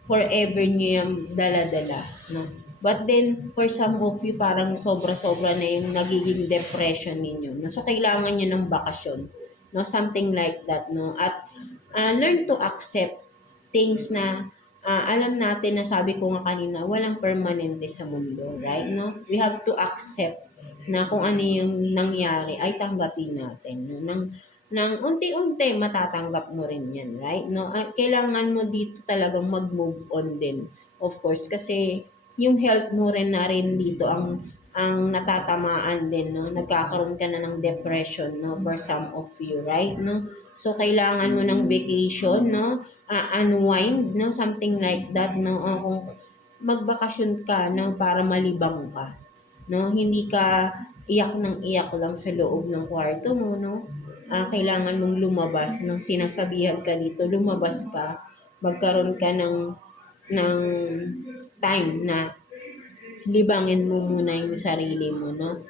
Forever niyo yung dala-dala, no? But then, for some of you, parang sobra-sobra na yung nagiging depression ninyo, no? So, kailangan niyo ng bakasyon, no? Something like that, no? At learn to accept things na alam natin na sabi ko nga kanina, walang permanente sa mundo, right? No? We have to accept na kung ano yung nangyari ay tanggapin natin. No? Nang unti-unti matatanggap mo rin yan, right? No? Kailangan mo dito talagang mag-move on din. Of course, kasi yung health mo rin na rin dito ang natatamaan din, no? Nagkakaroon ka na ng depression, no? For some of you, right? No? So, kailangan mo ng vacation, no? Unwind, no, something like that, no, kung magbakasyon ka, no, para malibang ka, no, hindi ka iyak ng iyak lang sa loob ng kwarto mo, no, kailangan mong lumabas, no, sinasabihan ka dito, lumabas ka, magkaroon ka ng time na libangin mo muna yung sarili mo, no,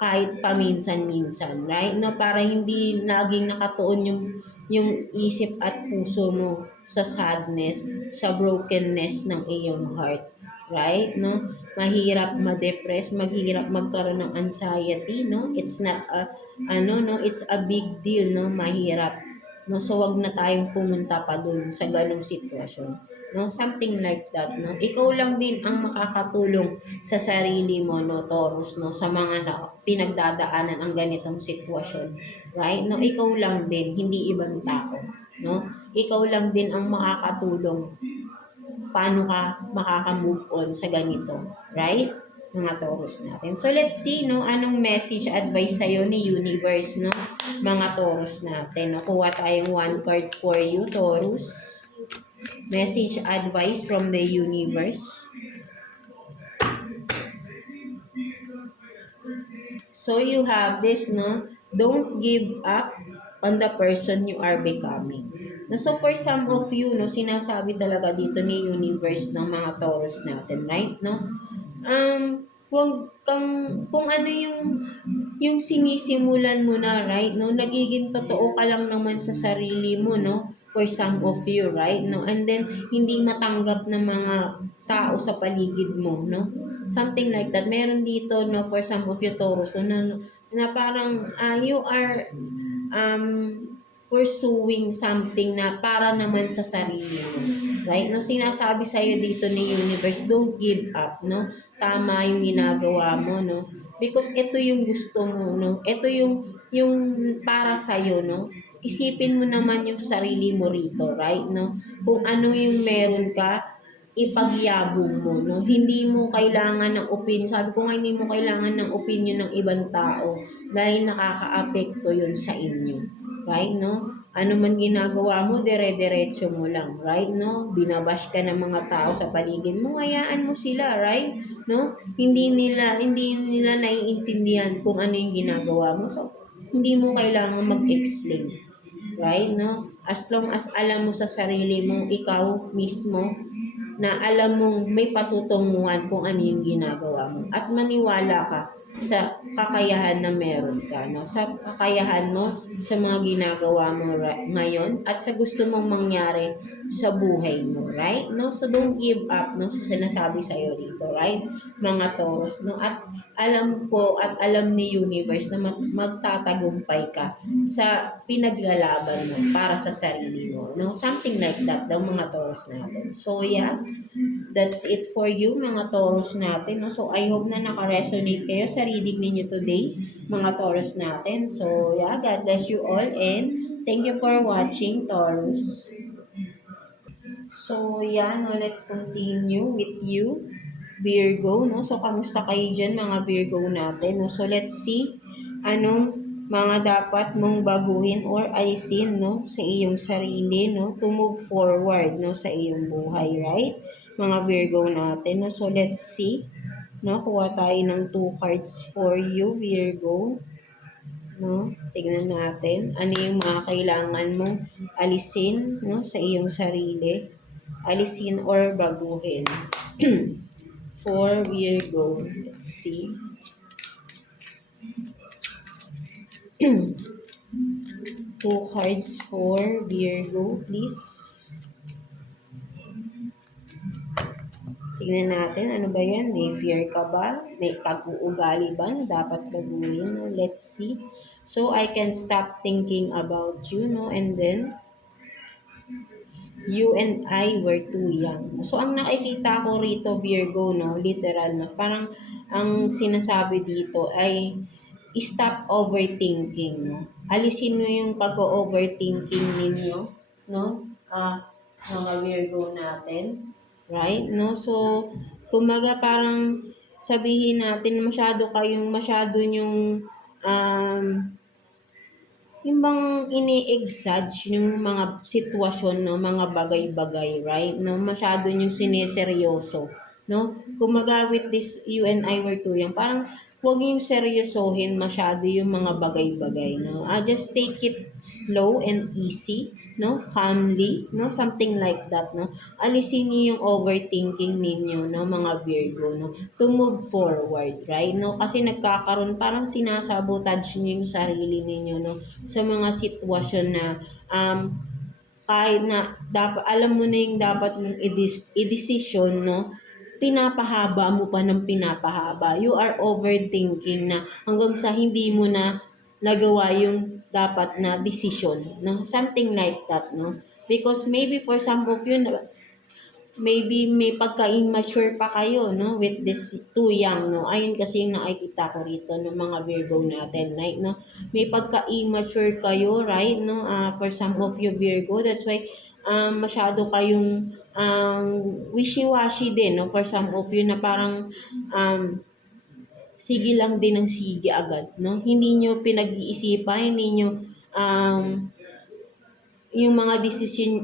kahit paminsan-minsan, right, no, para hindi naging nakatuon yung isip at puso mo sa sadness, sa brokenness ng iyong heart. Right? No? Mahirap ma-depress, mahirap magkaroon ng anxiety, no? It's not no, it's a big deal, no? Mahirap. No? So, wag na tayong pumunta pa dun sa ganong sitwasyon. No? Something like that, no? Ikaw lang din ang makakatulong sa sarili mo, no, Taurus, no? Sa mga pinagdadaanan ang ganitong sitwasyon. Right? No, ikaw lang din, hindi ibang tao, no? Ikaw lang din ang makakatulong paano ka makaka-move on sa ganito, right? Mga Taurus natin. So let's see, no, anong message advice sa'yo ni Universe, no? Mga Taurus natin. Nakuha tayong 1 card for you, Taurus. Message advice from the Universe. So you have this, no? Don't give up on the person you are becoming. No, so for some of you, no, sinasabi talaga dito ni Universe ng mga Taurus natin, right? No? Huwag kang, kung ano yung sinisimulan mo na, right? No? Nagiging totoo ka lang naman sa sarili mo, no? For some of you, right? No? And then, hindi matanggap ng mga tao sa paligid mo, no? Something like that. Meron dito, no, for some of you Taurus, no, na parang you are pursuing something na para naman sa sarili mo. Right? No, sinasabi sa iyo dito ni universe, don't give up, no? Tama yung ginagawa mo, no? Because ito yung gusto mo, no? Ito yung para sa iyo, no? Isipin mo naman yung sarili mo rito, right? No? Kung ano yung meron ka, ipagyabong mo, no? Hindi mo kailangan ng opinion. Sabi ko nga, hindi mo kailangan ng opinion ng ibang tao dahil nakakaapekto yun sa inyo. Right, no? Ano man ginagawa mo, dire-diretso mo lang, right, no? Binabash ka ng mga tao sa paligid mo, hayaan mo sila, right? No? Hindi nila naiintindihan kung ano yung ginagawa mo. So, hindi mo kailangan mag-explain, right, no? As long as alam mo sa sarili mo, ikaw mismo, na alam mong may patutunguhan kung ano yung ginagawa mo at maniwala ka sa kakayahan na meron ka, no? Sa kakayahan mo sa mga ginagawa mo ngayon at sa gusto mong mangyari sa buhay mo, right? No? So don't give up, no? So sinasabi sa iyo dito, right? Mga Taurus, no? At alam ko at alam ni universe na magtatagumpay ka sa pinaglalaban mo para sa sarili mo, no? Something like that daw mga Taurus natin. So yeah, that's it for you mga Taurus natin, no? So I hope na naka-resonate kayo sa reading ninyo today, mga Taurus natin. So yeah, God bless you all and thank you for watching, Taurus. So yeah, no, let's continue with you, Virgo, no? So kamusta kayo dyan mga Virgo natin, no? So let's see anong mga dapat mong baguhin or alisin, no, sa iyong sarili, no, to move forward, no, sa iyong buhay, right? Mga Virgo natin, no. So let's see, no, kuha tayo ng 2 cards for you, Virgo, no. Tingnan natin ano yung mga kailangan mong alisin, no, sa iyong sarili, alisin or baguhin. For Virgo, let's see. 2 cards for Virgo, please. Tignan natin, ano ba yan? May fear ka ba? May pag-uugali ba na dapat baguhin? Let's see. So, I can stop thinking about you, no? And then, you and I were too young. So, ang nakikita ko rito, Virgo, no? Literal, no? Parang, ang sinasabi dito ay, stop overthinking, no? Alisin mo yung pag-overthinking ninyo, no? Mga Virgo natin, right? No? So, kumaga parang sabihin natin masyado yung yung bang ini-exage yung mga sitwasyon, no, mga bagay-bagay, right? No, masyado yung sineseryoso, no? Kumaga with this you and I were too young, parang huwag yung seryosohin masyado yung mga bagay-bagay, no? Just take it slow and easy, no? Calmly, no? Something like that, no? Alisin niyo yung overthinking ninyo, no, mga Virgo, no? To move forward, right? No? Kasi nagkakaroon, parang sinasabotage niyo yung sarili ninyo, no? Sa mga sitwasyon na kahit na dapat alam mo na yung dapat mong i-decision, no, pinapahaba mo pa ng pinapahaba. You are overthinking na hanggang sa hindi mo na nagawa yung dapat na decision, no? Something like that, no? Because maybe for some of you, maybe may pagka-immature pa kayo, no, with this too young, no. Ayun kasi yung nakikita ko rito ng mga Virgo natin, right, no. May pagka-immature kayo, right, no, for some of you Virgo. That's why masyado kayong wishy-washy din, no, for some of you na parang sige lang din ng sige agad, no. Hindi nyo pinag-iisipan, hindi nyo yung mga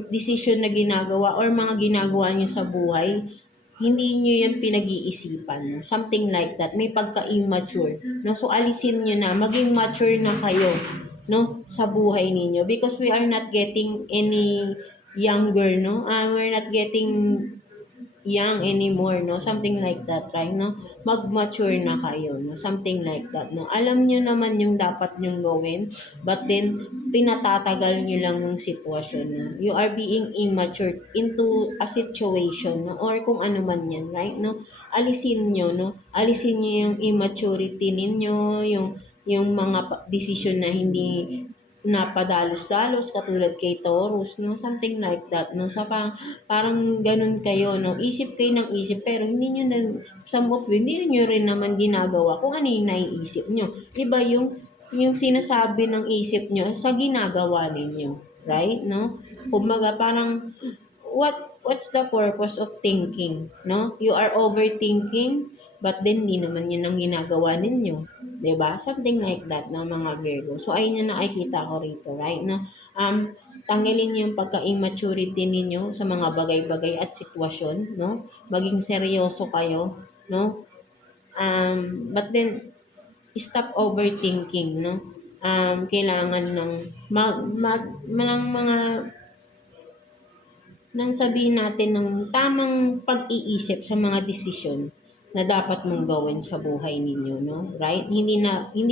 decision na ginagawa or mga ginagawa nyo sa buhay, hindi nyo yan pinag-iisipan. No? Something like that. May pagka-immature. No? So, alisin nyo na. Maging mature na kayo, no, sa buhay ninyo. Because we are not getting any younger, no? We're not getting young anymore, no? Something like that, right, no? Mag-mature na kayo, no? Something like that, no? Alam nyo naman yung dapat nyong gawin, but then, pinatatagal nyo lang yung sitwasyon, no? You are being immature into a situation, no? Or kung ano man yan, right, no? Alisin nyo, no? Alisin nyo yung immaturity ninyo, yung mga decision na hindi napadalos-dalos katulad kay Taurus, no? Something like that, no? Sa parang ganun kayo, no? Isip kayo ng isip, pero hindi nyo na, some of you, hindi nyo rin naman ginagawa kung ano yung naiisip nyo. Iba yung sinasabi ng isip nyo sa ginagawa ninyo, right, no? Kumbaga, parang, what's the purpose of thinking, no? You are overthinking, but then hindi naman yun ang ginagawa ninyo. 'Di ba? Something like that ng mga Virgo. So, ayun yung nakikita ko rito, right? No? Tanggalin niyo yung pagka-immaturity ninyo sa mga bagay-bagay at sitwasyon, no? Maging seryoso kayo, no? But then, stop overthinking, no? Kailangan ng mga nang sabihin natin ng tamang pag-iisip sa mga desisyon na dapat mong gawin sa buhay ninyo, no? Right? Hindi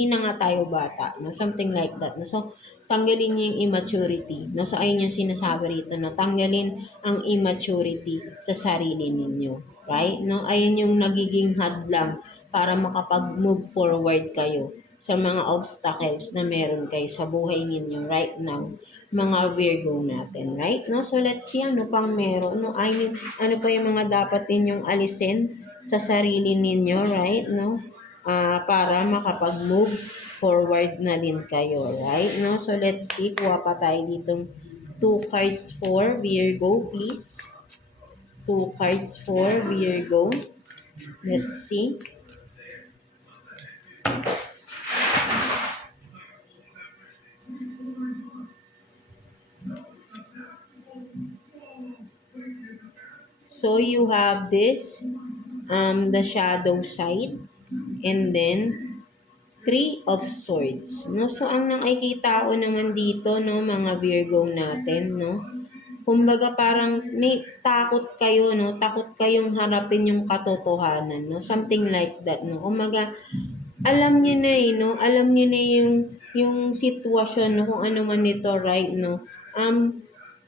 na nga tayo bata, no? Something like that. No? So, tanggalin niyo yung immaturity, no? So, ayun yung sinasabi rito, no? Tanggalin ang immaturity sa sarili ninyo, right? No? Ayun yung nagiging hadlang para makapag-move forward kayo sa mga obstacles na meron kayo sa buhay ninyo right now, mga Virgo natin, right? No? So, let's see ano pang meron, no? Ano pa yung mga dapat ninyong alisin sa sarili ninyo, right? No? Para makapag-move forward na din kayo, right? No? So, let's see. Kuha pa tayo ditong 2 cards for Virgo, please. 2 cards for Virgo. Let's see. So, you have this, the shadow side, and then 3 of Swords, no? So, ang nakikita ko naman dito, no, mga Virgo natin, no? Kumbaga parang may takot kayo, no? Takot kayong harapin yung katotohanan, no? Something like that, no? Kumbaga, alam niyo na eh, no? Alam niyo na yung sitwasyon, no? Kung ano man ito, right, no?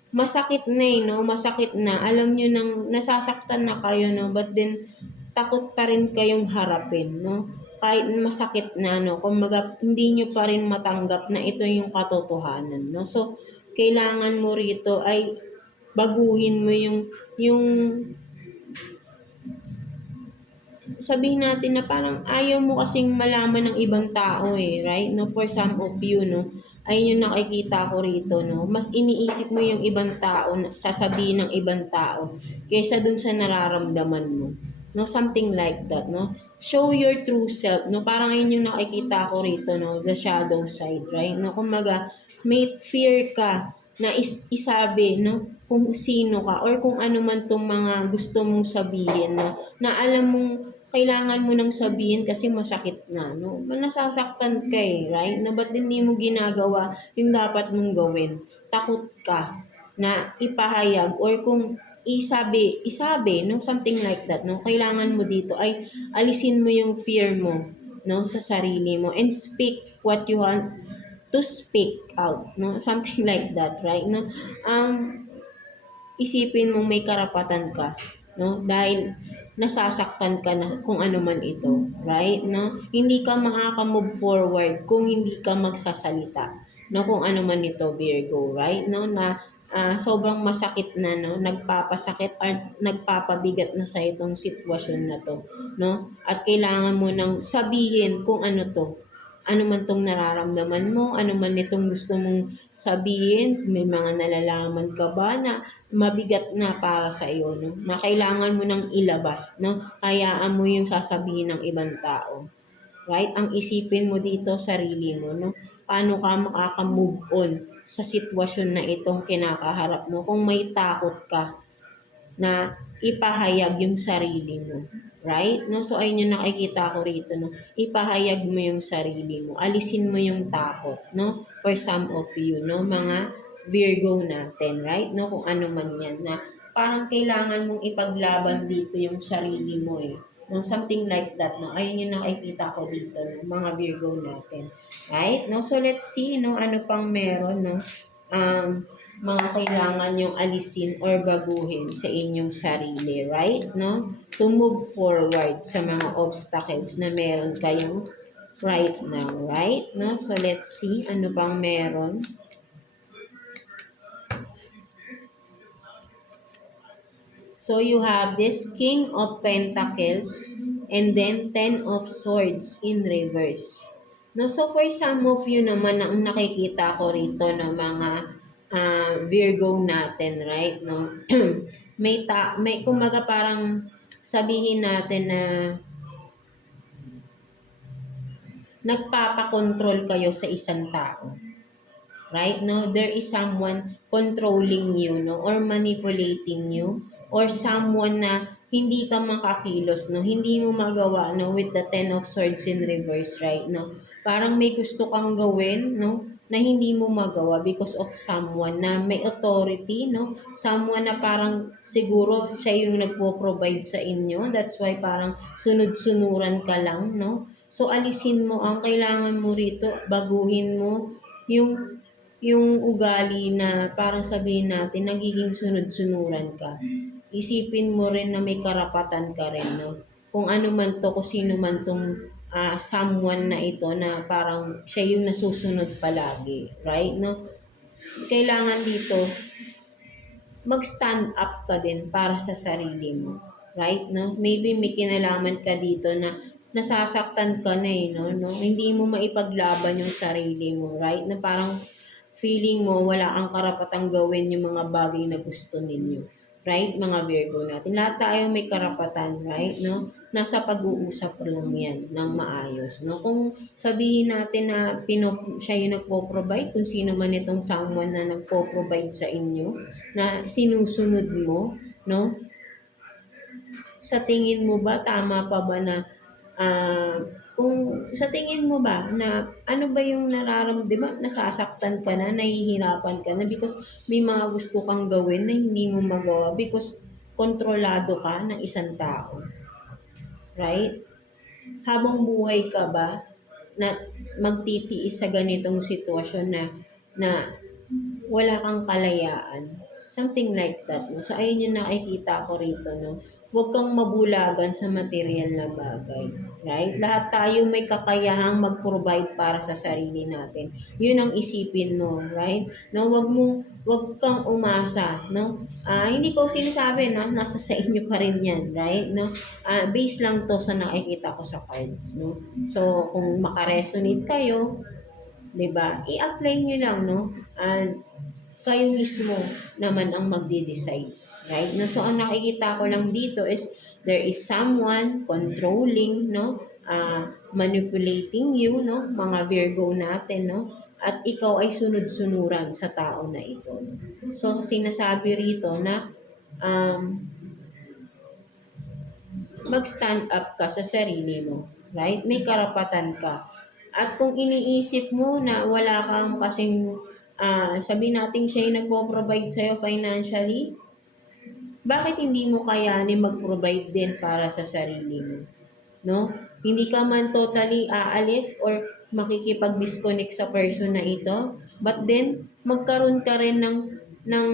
Masakit na eh, no? Masakit na. Alam niyo nang nasasaktan na kayo, no? But then, takot pa rin kayong harapin, no? Kahit masakit na, no? Kumbaga, hindi nyo pa rin matanggap na ito yung katotohanan, no? So, kailangan mo rito ay baguhin mo yung sabihin natin na parang ayaw mo kasing malaman ng ibang tao eh, right? No, for some of you, no, ayun yung nakikita ko rito, no. Mas iniisip mo yung ibang tao, sasabihin ng ibang tao, kaysa dun sa nararamdaman mo. No, something like that, no. Show your true self, no. Parang ayun yung nakikita ko rito, no, the shadow side, right? No, kumbaga, may fear ka na isabi, no, kung sino ka or kung ano man tong mga gusto mong sabihin, no, na alam mong kailangan mo nang sabihin kasi masakit na, no? Nasasaktan ka eh, right? No, ba't hindi mo ginagawa yung dapat mong gawin? Takot ka na ipahayag or kung isabi, no? Something like that, no? Kailangan mo dito ay alisin mo yung fear mo, no? Sa sarili mo and speak what you want to speak out, no? Something like that, right? No? Isipin mong may karapatan ka, no? Dahil nasasaktan ka na kung ano man ito, right? No? Hindi ka makaka-move forward kung hindi ka magsasalita, no? Kung ano man ito, Virgo, right? No? Na sobrang masakit na, no? Nagpapasakit or nagpapabigat na sa itong sitwasyon na to, no? At kailangan mo nang sabihin kung ano to, ano man tong nararamdaman mo, ano man itong gusto mong sabihin, may mga nalalaman ka ba na mabigat na para sa iyo, no? Na kailangan mo nang ilabas, no? Hayaan mo yung sasabihin ng ibang tao. Right? Ang isipin mo dito, sarili mo, no? Paano ka makaka-move on sa sitwasyon na itong kinakaharap mo kung may takot ka na ipahayag yung sarili mo. Right? No? So, ayun yung nakikita ko rito, no? Ipahayag mo yung sarili mo. Alisin mo yung takot, no? For some of you, no? Mga Virgo natin, right? No? Kung ano man yan, na parang kailangan mong ipaglaban dito yung sarili mo eh. No? Something like that, no? Ayun yung nakikita ko dito, no? Mga Virgo natin. Right? No? So, let's see, no? Ano pang meron, no? Mga kailangan yung alisin or baguhin sa inyong sarili, right? No? To move forward sa mga obstacles na meron kayong right now, right? No? So, let's see ano bang meron. So, you have this King of Pentacles and then Ten of Swords in reverse. No, so for some of you naman ang nakikita ko rito ng mga Virgo natin, right? No? may kumaga parang sabihin natin na nagpapakontrol kayo sa isang tao. Right? No, there is someone controlling you, no, or manipulating you, or someone na hindi ka makakilos, no, hindi mo magawa, no, with the Ten of Swords in reverse, right? No, parang may gusto kang gawin, no, na hindi mo magawa because of someone na may authority, no, someone na parang siguro siya yung nagpo-provide sa inyo, that's why parang sunod-sunuran ka lang, no. So alisin mo, ang kailangan mo rito, baguhin mo yung ugali na parang sabihin natin nagiging sunod-sunuran ka. Isipin mo rin na may karapatan ka rin, no? Kung ano man to, kung sino man tong someone na ito na parang siya yung nasusunod palagi, right? No? Kailangan dito mag-stand up ka din para sa sarili mo, right? No? Maybe may kinalaman ka dito na nasasaktan ka na no? Hindi mo maipaglaban yung sarili mo, right? Na parang feeling mo wala kang karapatang gawin yung mga bagay na gusto ninyo. Right? Mga Virgo natin. Lahat tayo may karapatan, right? No? Nasa pag-uusap lang yan ng maayos. No? Kung sabihin natin na siya yung nagpo-provide, kung sino man itong someone na nagpo-provide sa inyo, na sinusunod mo, no? Sa tingin mo ba, tama pa ba na kung sa tingin mo ba na ano ba yung di ba nasasaktan ka na, nahihirapan ka na because may mga gusto kang gawin na hindi mo magawa because kontrolado ka ng isang tao. Right? Habang buhay ka ba na magtitiis sa ganitong sitwasyon na wala kang kalayaan? Something like that. No? So, ayun yung nakikita ko rito. No? Huwag kang mabulagan sa material na bagay. Right? Lahat tayo may kakayahang mag-provide para sa sarili natin. Yun ang isipin mo. Right? No? Huwag kang umasa. No? Hindi ko sinasabi na nasa sa inyo pa rin yan. Right? No? Base lang to sa nakikita ko sa cards. No? So, kung makaresonate kayo, 'di ba? I-apply nyo lang, no? Kayo mismo naman ang magde-decide, right? No, so ang nakikita ko lang dito is there is someone controlling, no? Manipulating you, no? Mga Virgo natin, no? At ikaw ay sunod-sunuran sa tao na ito. No? So sinasabi rito na mag-stand up ka sa sarili mo, right? May karapatan ka. At kung iniisip mo na wala kang kasing sabihin natin siya yung nagpo-provide sa'yo financially, bakit hindi mo kayanin mag-provide din para sa sarili mo? No? Hindi ka man totally aalis or makikipag-disconnect sa person na ito, but then magkaroon ka rin ng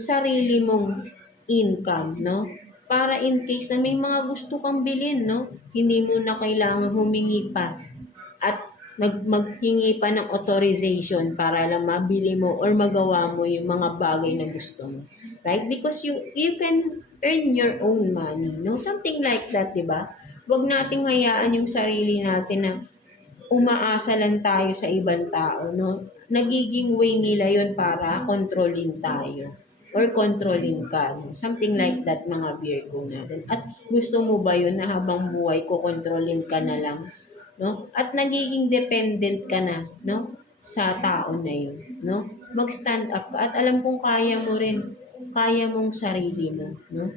sarili mong income, no? Para in case na may mga gusto kang bilhin, no? Hindi mo na kailangan humingi pa at maghingi pa ng authorization para lang mabili mo or magawa mo yung mga bagay na gusto mo. Right? Because you can earn your own money. No? Something like that, di ba? Huwag nating hayaan yung sarili natin na umaasa lang tayo sa ibang tao. No? Nagiging way nila yun para controlling tayo or controlling ka. No? Something like that, mga Virgo natin. At gusto mo ba yun na habang buhay ko controlling ka na lang? No? At nagiging dependent ka na, no? Sa tao na yun, no? Mag-stand up ka at alam kong kaya mo rin, kaya mong sarili mo, no?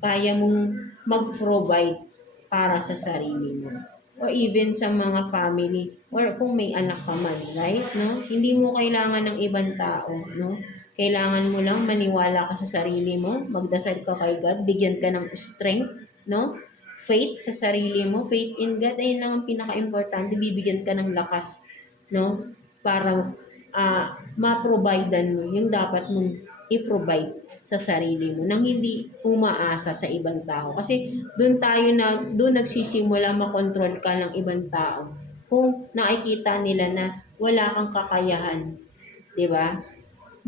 Kaya mong mag-provide para sa sarili mo. Or even sa mga family, or kung may anak ka man, right? No? Hindi mo kailangan ng ibang tao, no? Kailangan mo lang maniwala ka sa sarili mo, magdasal ka kay God, bigyan ka ng strength, no? Faith sa sarili mo, faith in God, ayun lang ang pinaka-importante, bibigyan ka ng lakas, no? Para ma-providean mo yung dapat mong i-provide sa sarili mo nang hindi umaasa sa ibang tao. Kasi doon nagsisimula makontrol ka ng ibang tao. Kung nakikita nila na wala kang kakayahan, 'di ba?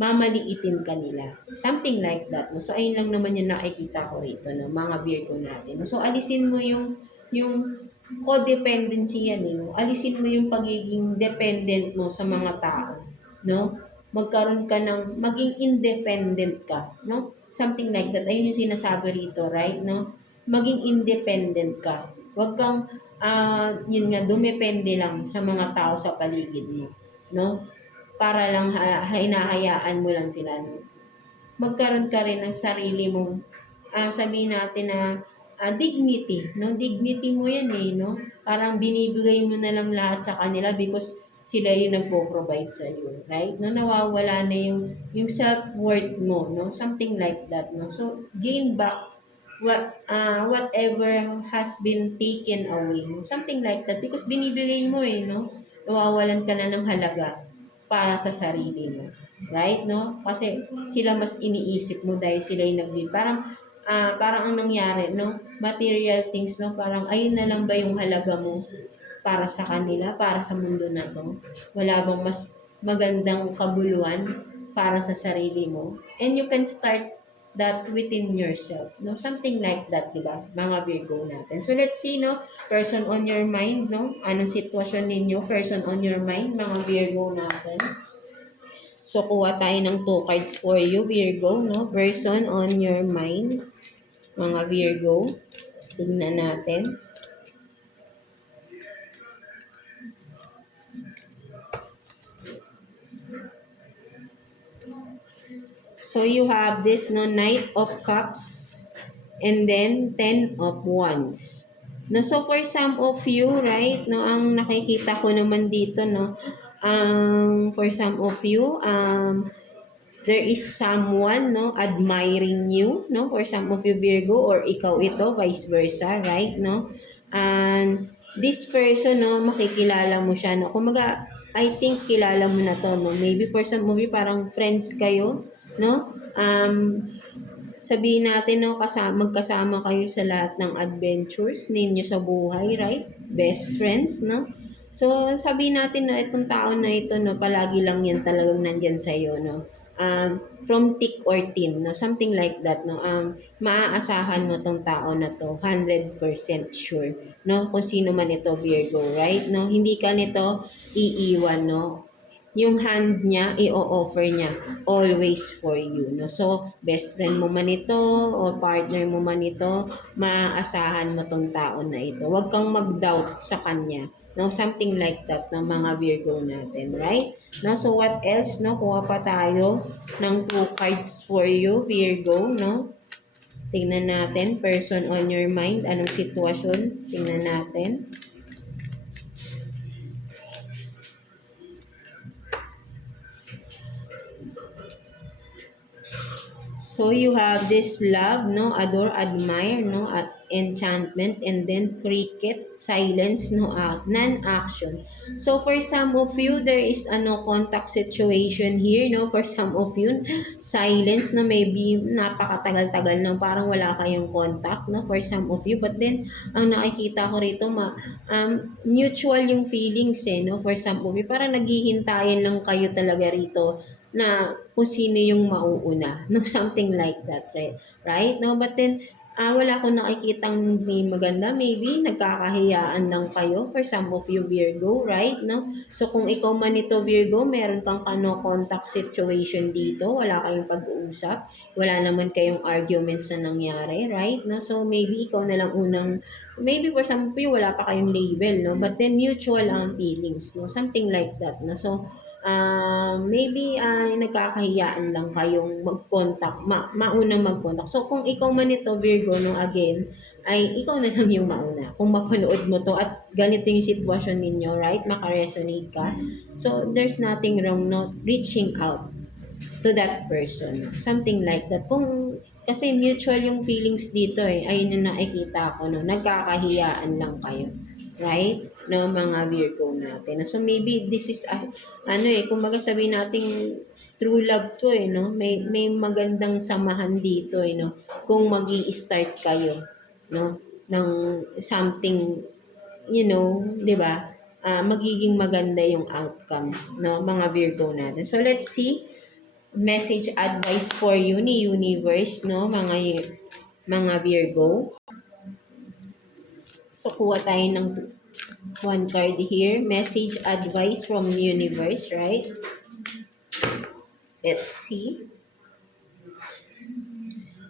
Mamaliitin ka nila. Something like that, no? So, ayun lang naman yung nakikita ko rito, no? Mga Virgo natin. No? So, alisin mo yung codependency yan, eh, no? Alisin mo yung pagiging dependent mo sa mga tao, no? Magkaroon ka ng, maging independent ka, no? Something like that. Ayun yung sinasabi rito, right, no? Maging independent ka. Huwag kang, yun nga, dumepende lang sa mga tao sa paligid mo, no? Para lang hinahayaan mo lang sila. No? Magkaroon ka rin ng sarili mong, sabihin natin na dignity. No? Dignity mo yan eh. No? Parang binibigay mo na lang lahat sa kanila because sila yung nagpo-provide sa iyo, right? No, nawawala na yung self-worth mo, no? Something like that, no? So, gain back whatever has been taken away, no? Something like that because binibigay mo eh, no? Nawawalan ka na ng halaga para sa sarili mo. Right, no? Kasi sila mas iniisip mo dahil sila yung parang ang nangyari, no? Material things, no? Parang ayun na lang ba yung halaga mo para sa kanila, para sa mundo na to? Wala bang mas magandang kabuluhan para sa sarili mo? And you can start that within yourself, no? Something like that, di ba? Mga Virgo natin. So, let's see, no? Person on your mind, no? Anong sitwasyon ninyo? Person on your mind, mga Virgo natin. So, kuha tayo ng 2 cards for you, Virgo, no? Person on your mind, mga Virgo. Tignan natin. So, you have this, no? Knight of Cups and then 10 of Wands. No, so for some of you, right, no, ang nakikita ko naman dito, no, for some of you, there is someone, no, admiring you, no, for some of you Virgo, or ikaw ito, vice versa, right, no, and this person, no, makikilala mo siya, no, kumaga, I think kilala mo na to, no, maybe for some of you, parang friends kayo, no, sabihin natin, no, magkasama kayo sa lahat ng adventures ninyo sa buhay, right? Best friends, no? So, sabihin natin na itong tao na ito, no, palagi lang yan talagang nandyan sa iyo, no? From thick or thin, no? Something like that, no? Maaasahan mo tong tao na to, 100% sure, no? Kung sino man ito, Virgo, right? No? Hindi ka nito iiwan, no? Yung hand niya, i-offer niya always for you, no? So, best friend mo man ito o partner mo man ito, maaasahan mo tong tao na ito. Huwag kang mag-doubt sa kanya, no? Something like that ng mga Virgo natin, right? No? So, what else, no? Kuha pa tayo ng 2 cards for you, Virgo, no? Tingnan natin, person on your mind, anong sitwasyon? Tingnan natin. So you have this love, no, adore, admire, no, at enchantment, and then cricket, silence, no, non-action. So for some of you, there is a no contact situation here, no. For some of you, silence, no, maybe napakatagal-tagal na parang wala kayong contact, no. For some of you, but then ang nakikita ko rito, mutual yung feelings, eh, no. For some of you, parang naghihintayin lang kayo talaga rito na kung sino yung mauuna, no, something like that, right? No, but then wala akong nakikitang hindi maganda, maybe nagkakahiyaan lang kayo for some of you Virgo, right? No, so kung ikaw man ito Virgo, meron kang no contact situation dito, wala kayong pag-uusap, wala naman kayong arguments na nangyari, right? No, so maybe ikaw na lang unang, maybe for some of you wala pa kayong label, no, but then mutual ang feelings, no, something like that, no. So maybe nagkakahiyaan lang kayong mag-contact, maunang mag-contact. So, kung ikaw man ito, Virgo, no, again, ay ikaw na lang yung mauna. Kung mapanood mo to at ganito yung sitwasyon ninyo, right? Maka-resonate ka. So, there's nothing wrong, no, reaching out to that person. Something like that. Kasi mutual yung feelings dito eh. Ayun yung nakikita ko, no. Nagkakahiyaan lang kayo. Right? No, mga Virgo natin. So, maybe this is, kumbaga sabihin natin, true love to eh, no? May magandang samahan dito eh, no? Kung magi-start kayo, no? Ng something, di ba? magiging maganda yung outcome, no, mga Virgo natin. So let's see, message advice for you ni universe, no, mga Virgo. So kuha tayo ng one card here, message advice from universe, right? Let's see.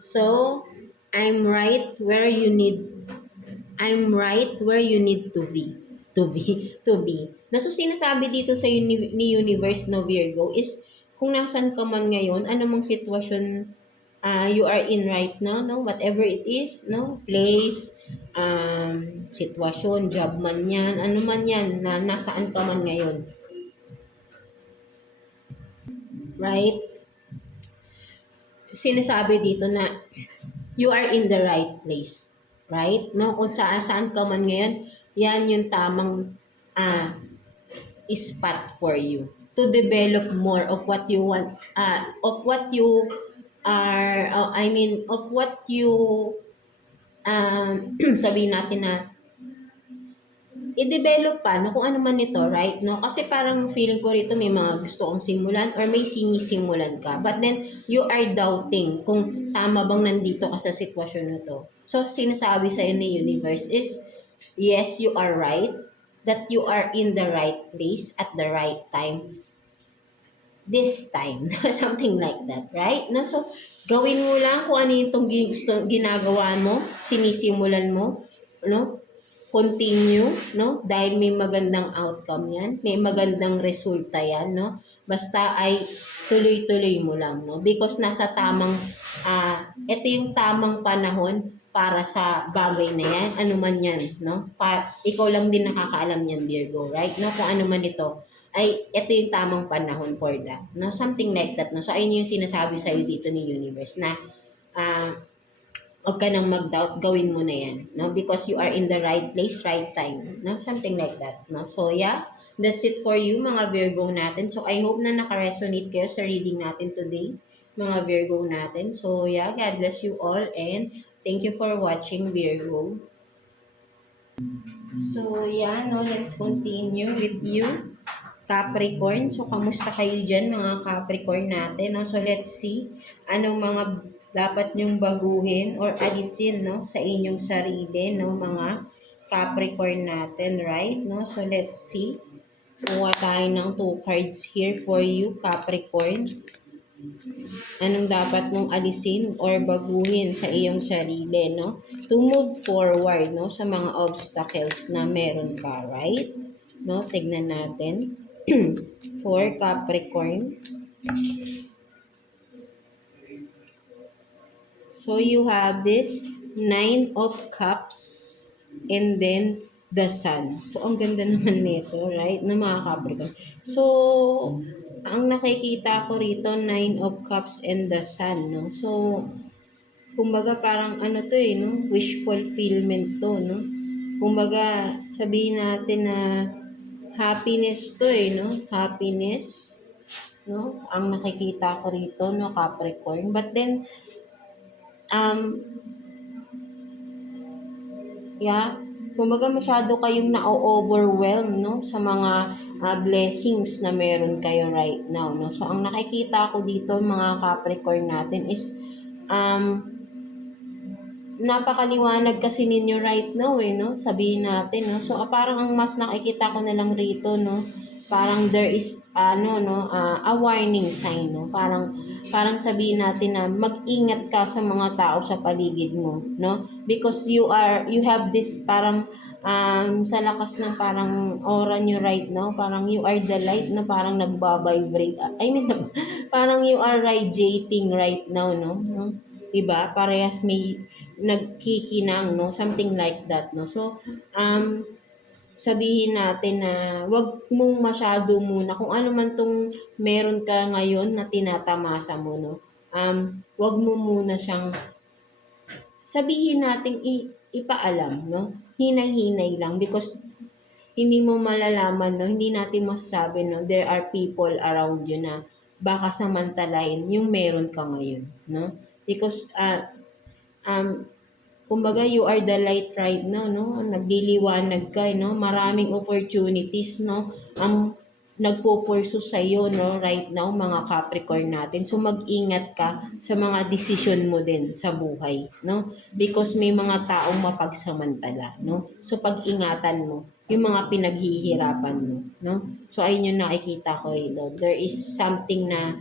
So I'm right where you need to be. Na so sinasabi dito sa ni universe, no, Virgo, is kung nasan ka man ngayon, anumang sitwasyon you are in right now, no, whatever it is, no, place, sitwasyon, job man yan, ano man yan, na nasaan ka man ngayon, right? Sinasabi dito na you are in the right place, right? No, kung saan ka man ngayon, yan yung tamang spot for you to develop more of what you want, of what you are, of what you, sabihin natin na i-develop pa, no, kung ano man ito, right? No, kasi parang feeling ko rito may mga gusto kong simulan or may sinisimulan ka. But then, you are doubting kung tama bang nandito ka sa sitwasyon na to. So, sinasabi sa ni universe is, yes, you are right, that you are in the right place at the right time. This time. Something like that, right? No, so, gawin mo lang kung ano yung ginagawa mo, sinisimulan mo, no? Continue, no? Dahil may magandang outcome yan, may magandang resulta yan, no? Basta ay tuloy-tuloy mo lang, no? Because nasa tamang, ito yung tamang panahon para sa bagay na yan, ano man yan, no? Ikaw lang din nakakaalam yan, Virgo, right? No? Kung ano man ito, ay ito yung tamang panahon for that, no? Something like that, no? So, ayun yung sinasabi sa'yo dito ni universe na, huwag ka nang mag-doubt, gawin mo na yan, no? Because you are in the right place, right time, no? Something like that, no? So, yeah, that's it for you, mga Virgo natin. So, I hope na naka-resonate kayo sa reading natin today, mga Virgo natin. So, yeah, God bless you all and thank you for watching, Virgo. So, yeah, no, let's continue with you, Capricorn. So, kamusta kayo dyan, mga Capricorn natin, no? So, let's see, anong mga dapat nyong baguhin or alisin, no, sa inyong sarili, no, mga Capricorn natin, right? No? So, let's see. Kuha tayo ng 2 cards here for you, Capricorn. Anong dapat mong alisin or baguhin sa iyong sarili, no? To move forward, no, sa mga obstacles na meron ka, right? No, tignan natin. For Capricorn. So, you have this 9 of Cups and then the Sun. So, ang ganda naman nito, right? Na mga Capricorn. So, ang nakikita ko rito, 9 of Cups and the Sun, no? So, kumbaga parang ano to no? Wish fulfillment to, no? Kumbaga, sabihin natin na happiness to no? Happiness, no? Ang nakikita ko rito, no, Capricorn. But then, yeah, kumbaga masyado kayong na-overwhelm, no, sa mga blessings na meron kayo right now, no. So, ang nakikita ko dito, mga Capricorn natin is, napakaliwanag kasi ninyo right now, no, sabihin natin, no. So, parang ang mas nakikita ko na lang rito, no, parang there is, a warning sign, no, parang sabihin natin na mag-ingat ka sa mga tao sa paligid mo, no? Because you have this parang sa lakas ng parang aura nyo right now, parang you are the light na parang nagbabibrate. I mean, parang you are radiating right now, no? Diba? Parehas may nagkikinang, no? Something like that, no? So, sabihin natin na wag mong masyado muna kung ano man tong meron ka ngayon na tinatamasa mo, no? Wag mo muna siyang sabihin natin ipaalam, no? Hinay-hinay lang because hindi mo malalaman, no? Hindi natin masasabi, no? There are people around you na baka samantalahin yung meron ka ngayon, no? Because Kumbaga, you are the light right now, no? Nagliliwanag ka, no? Maraming opportunities, no? Ang nagpo-pursue sa'yo, no? Right now, mga Capricorn natin. So, mag-ingat ka sa mga desisyon mo din sa buhay, no? Because may mga taong mapagsamantala, no? So, pag-ingatan mo yung mga pinaghihirapan mo, no? So, ayun yung nakikita ko rito. There is something na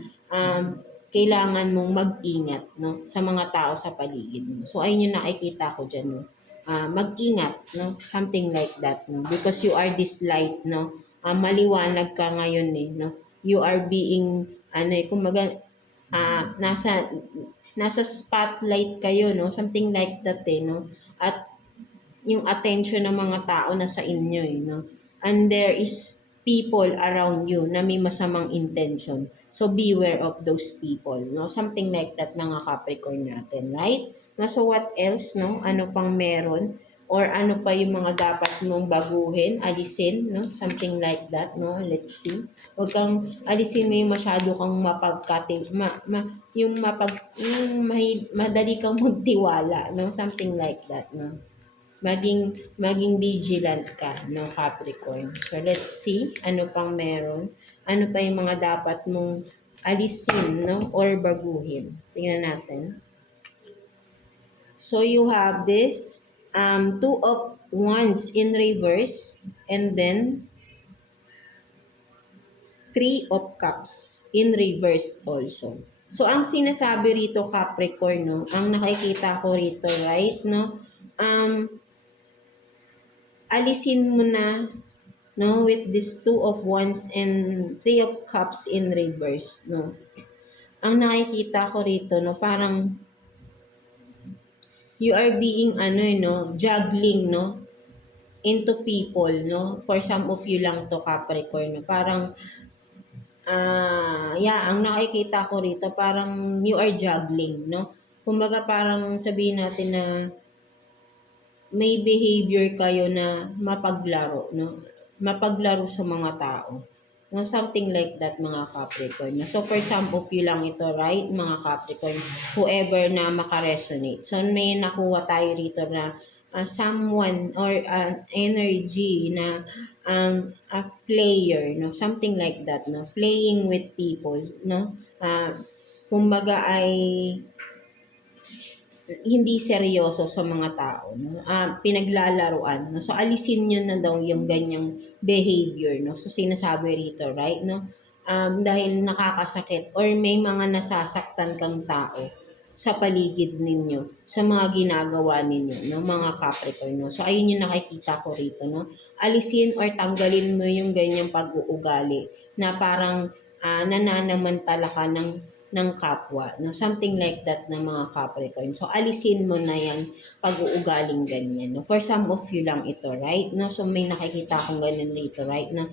kailangan mong mag-ingat, no, sa mga tao sa paligid mo. So ayun yung nakikita ko diyan, no. Mag-ingat, no, something like that, no, because you are this light, no. Maliwanag ka ngayon, eh, no. You are being kumbaga nasa spotlight kayo, no, something like that, eh, no. At yung attention ng mga tao na sa inyo, eh, no? And there is people around you na may masamang intention. So, beware of those people, no? Something like that, mga Capricorn natin, right? No, so, what else, no? Ano pang meron? Or ano pa yung mga dapat mong baguhin, alisin, no? Something like that, no? Let's see. Huwag kang alisin mo yung masyado kang madali kang magtiwala, no? Something like that, no? Maging vigilant ka, no, Capricorn. So, let's see, ano pang meron. Ano pa yung mga dapat mong alisin, no, or baguhin. Tingnan natin. So, you have this, two of wands in reverse, and then three of cups in reverse also. So, ang sinasabi rito, Capricorn, no, ang nakikita ko rito, right, no, alisin mo na, no, with this two of wands and three of cups in reverse, no. Ang nakikita ko rito, no, parang you are being no, juggling, no, into people, no. For some of you lang to, Capricorn, no. Parang ang nakikita ko rito parang you are juggling, no. Kumbaga parang sabihin natin na may behavior kayo na mapaglaro, no? Mapaglaro sa mga tao. No, something like that, mga Capricorn. So, for some of you lang ito, right, mga Capricorn? Whoever na makaresonate. So, may nakuha tayo rito na someone or energy na a player, no? Something like that, no? Playing with people, no? Kumbaga ay hindi seryoso sa mga tao, no? Pinaglalaruan, no? So, alisin nyo na daw yung ganyang behavior, no? So, sinasabi rito, right, no? Dahil nakakasakit or may mga nasasaktan kang tao sa paligid ninyo, sa mga ginagawa ninyo, no, mga Capricorn, no? So, ayun yung nakikita ko rito, no? Alisin or tanggalin mo yung ganyang pag-uugali na parang nananamantala ka ng kapwa, no? Something like that na mga Capricorn. So, alisin mo na yan pag-uugaling ganyan, no? For some of you lang ito, right? No? So, may nakikita akong ganun rito, right? Na,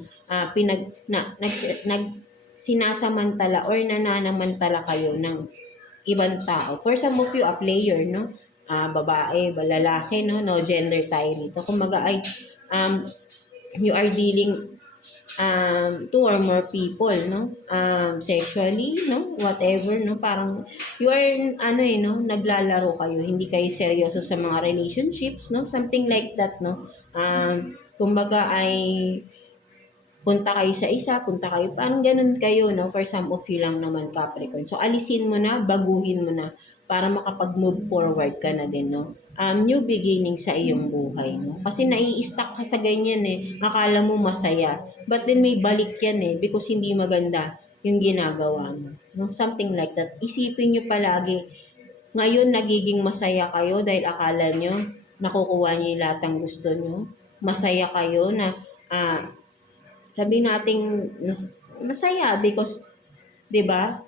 sinasamantala or nananamantala kayo ng ibang tao. For some of you, a player, no? Babae, lalaki, no? No gender tayo dito. Kumaga ay, you are dealing two or more people, no? Sexually, no? Whatever, no? Parang you are, no? Naglalaro kayo. Hindi kayo seryoso sa mga relationships, no? Something like that, no? Kumbaga ay punta kayo sa isa, punta kayo, parang ganun kayo, no? For some of you lang naman, Capricorn. So, alisin mo na, baguhin mo na para makapag-move forward ka na din, no? New beginning sa iyong buhay, no? Kasi nai-stuck ka sa ganyan, eh. Akala mo masaya. But then may balik yan, eh, because hindi maganda yung ginagawa mo, no? Something like that. Isipin nyo palagi, ngayon nagiging masaya kayo dahil akala nyo nakukuha nyo yung lahat ng gusto nyo. Masaya kayo na, sabihin nating masaya because, 'di ba?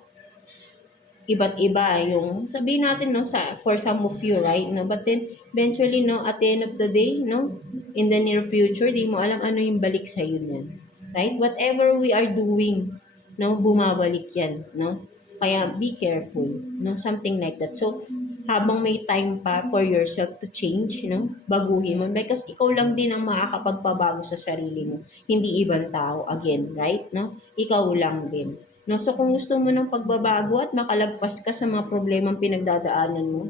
Iba't iba yung sabihin natin, no, for some of you, right, no, but then eventually, no, at the end of the day, no, in the near future, di mo alam ano yung balik sa iyo niyan, right? Whatever we are doing, no, bumabalik yan, no. Kaya be careful, no, something like that. So, habang may time pa for yourself to change, no, baguhin mo because ikaw lang din ang makakapagpabago sa sarili mo, hindi ibang tao, again, right, no? Ikaw lang din, no. So, kung gusto mo ng pagbabago at makalagpas ka sa mga problemang pinagdadaanan mo,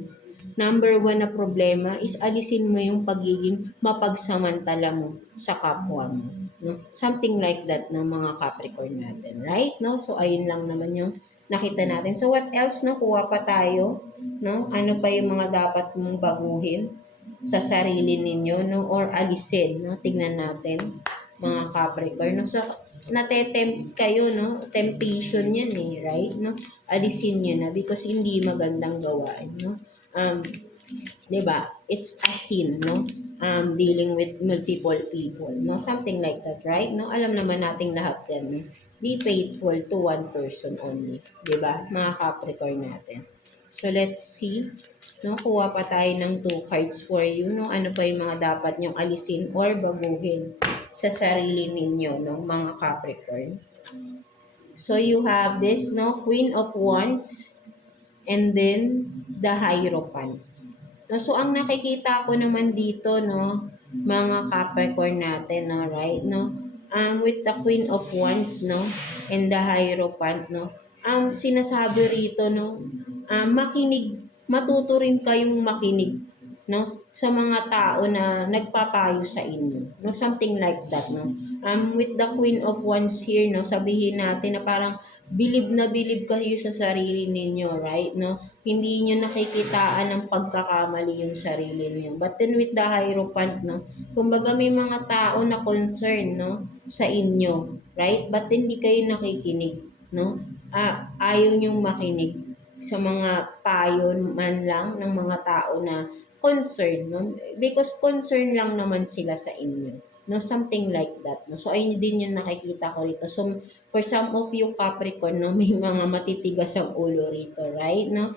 Number one na problema is alisin mo yung pagiging mapagsamantala mo sa kapwa mo. No? Something like that ng mga Capricorn natin, right? No? So, ayun lang naman yung nakita natin. So, what else? No? Kuha pa tayo. No? Ano pa yung mga dapat mong baguhin sa sarili ninyo, no? Or alisin, no? Tignan natin, mga Capricorn. No? So, natetempt kayo, no? Temptation yan eh, right? No? Alisin nyo na because hindi magandang gawain, no? Um, 'di ba? It's a sin, no? Dealing with multiple people, no? Something like that, right? No? Alam naman nating lahat 'yan. No? Be faithful to one person only, 'di ba? Mga Capricorn natin. So let's see. No, kuha pa tayo ng 2 cards for you, no? Ano pa yung mga dapat nyong alisin or baguhin sa sarili ninyo, no, mga Capricorn. So you have this, no, Queen of Wands and then the Hierophant. No, so ang nakikita ko naman dito, no, mga Capricorn natin, no, right, no, with the Queen of Wands, no, and the Hierophant, no, ang sinasabi rito, no, makinig, matuto rin kayong makinig, no, sa mga tao na nagpapayo sa inyo, no, something like that, no. With the Queen of Wands here, no, sabihin natin na parang bilib na bilib kayo sa sarili ninyo, right, no? Hindi nyo nakikitaan ng pagkakamali yung sarili niyo. But then with the Hierophant, no, kumbaga may mga tao na concern, no, sa inyo, right? But hindi kayo nakikinig, no? Ayaw nyong makinig sa mga payo man lang ng mga tao na concern, no? Because concern lang naman sila sa inyo, no? Something like that, no? So ayun din yung nakikita ko rito. So for some of you Capricorn, no, may mga matitigas ang ulo rito, right, no?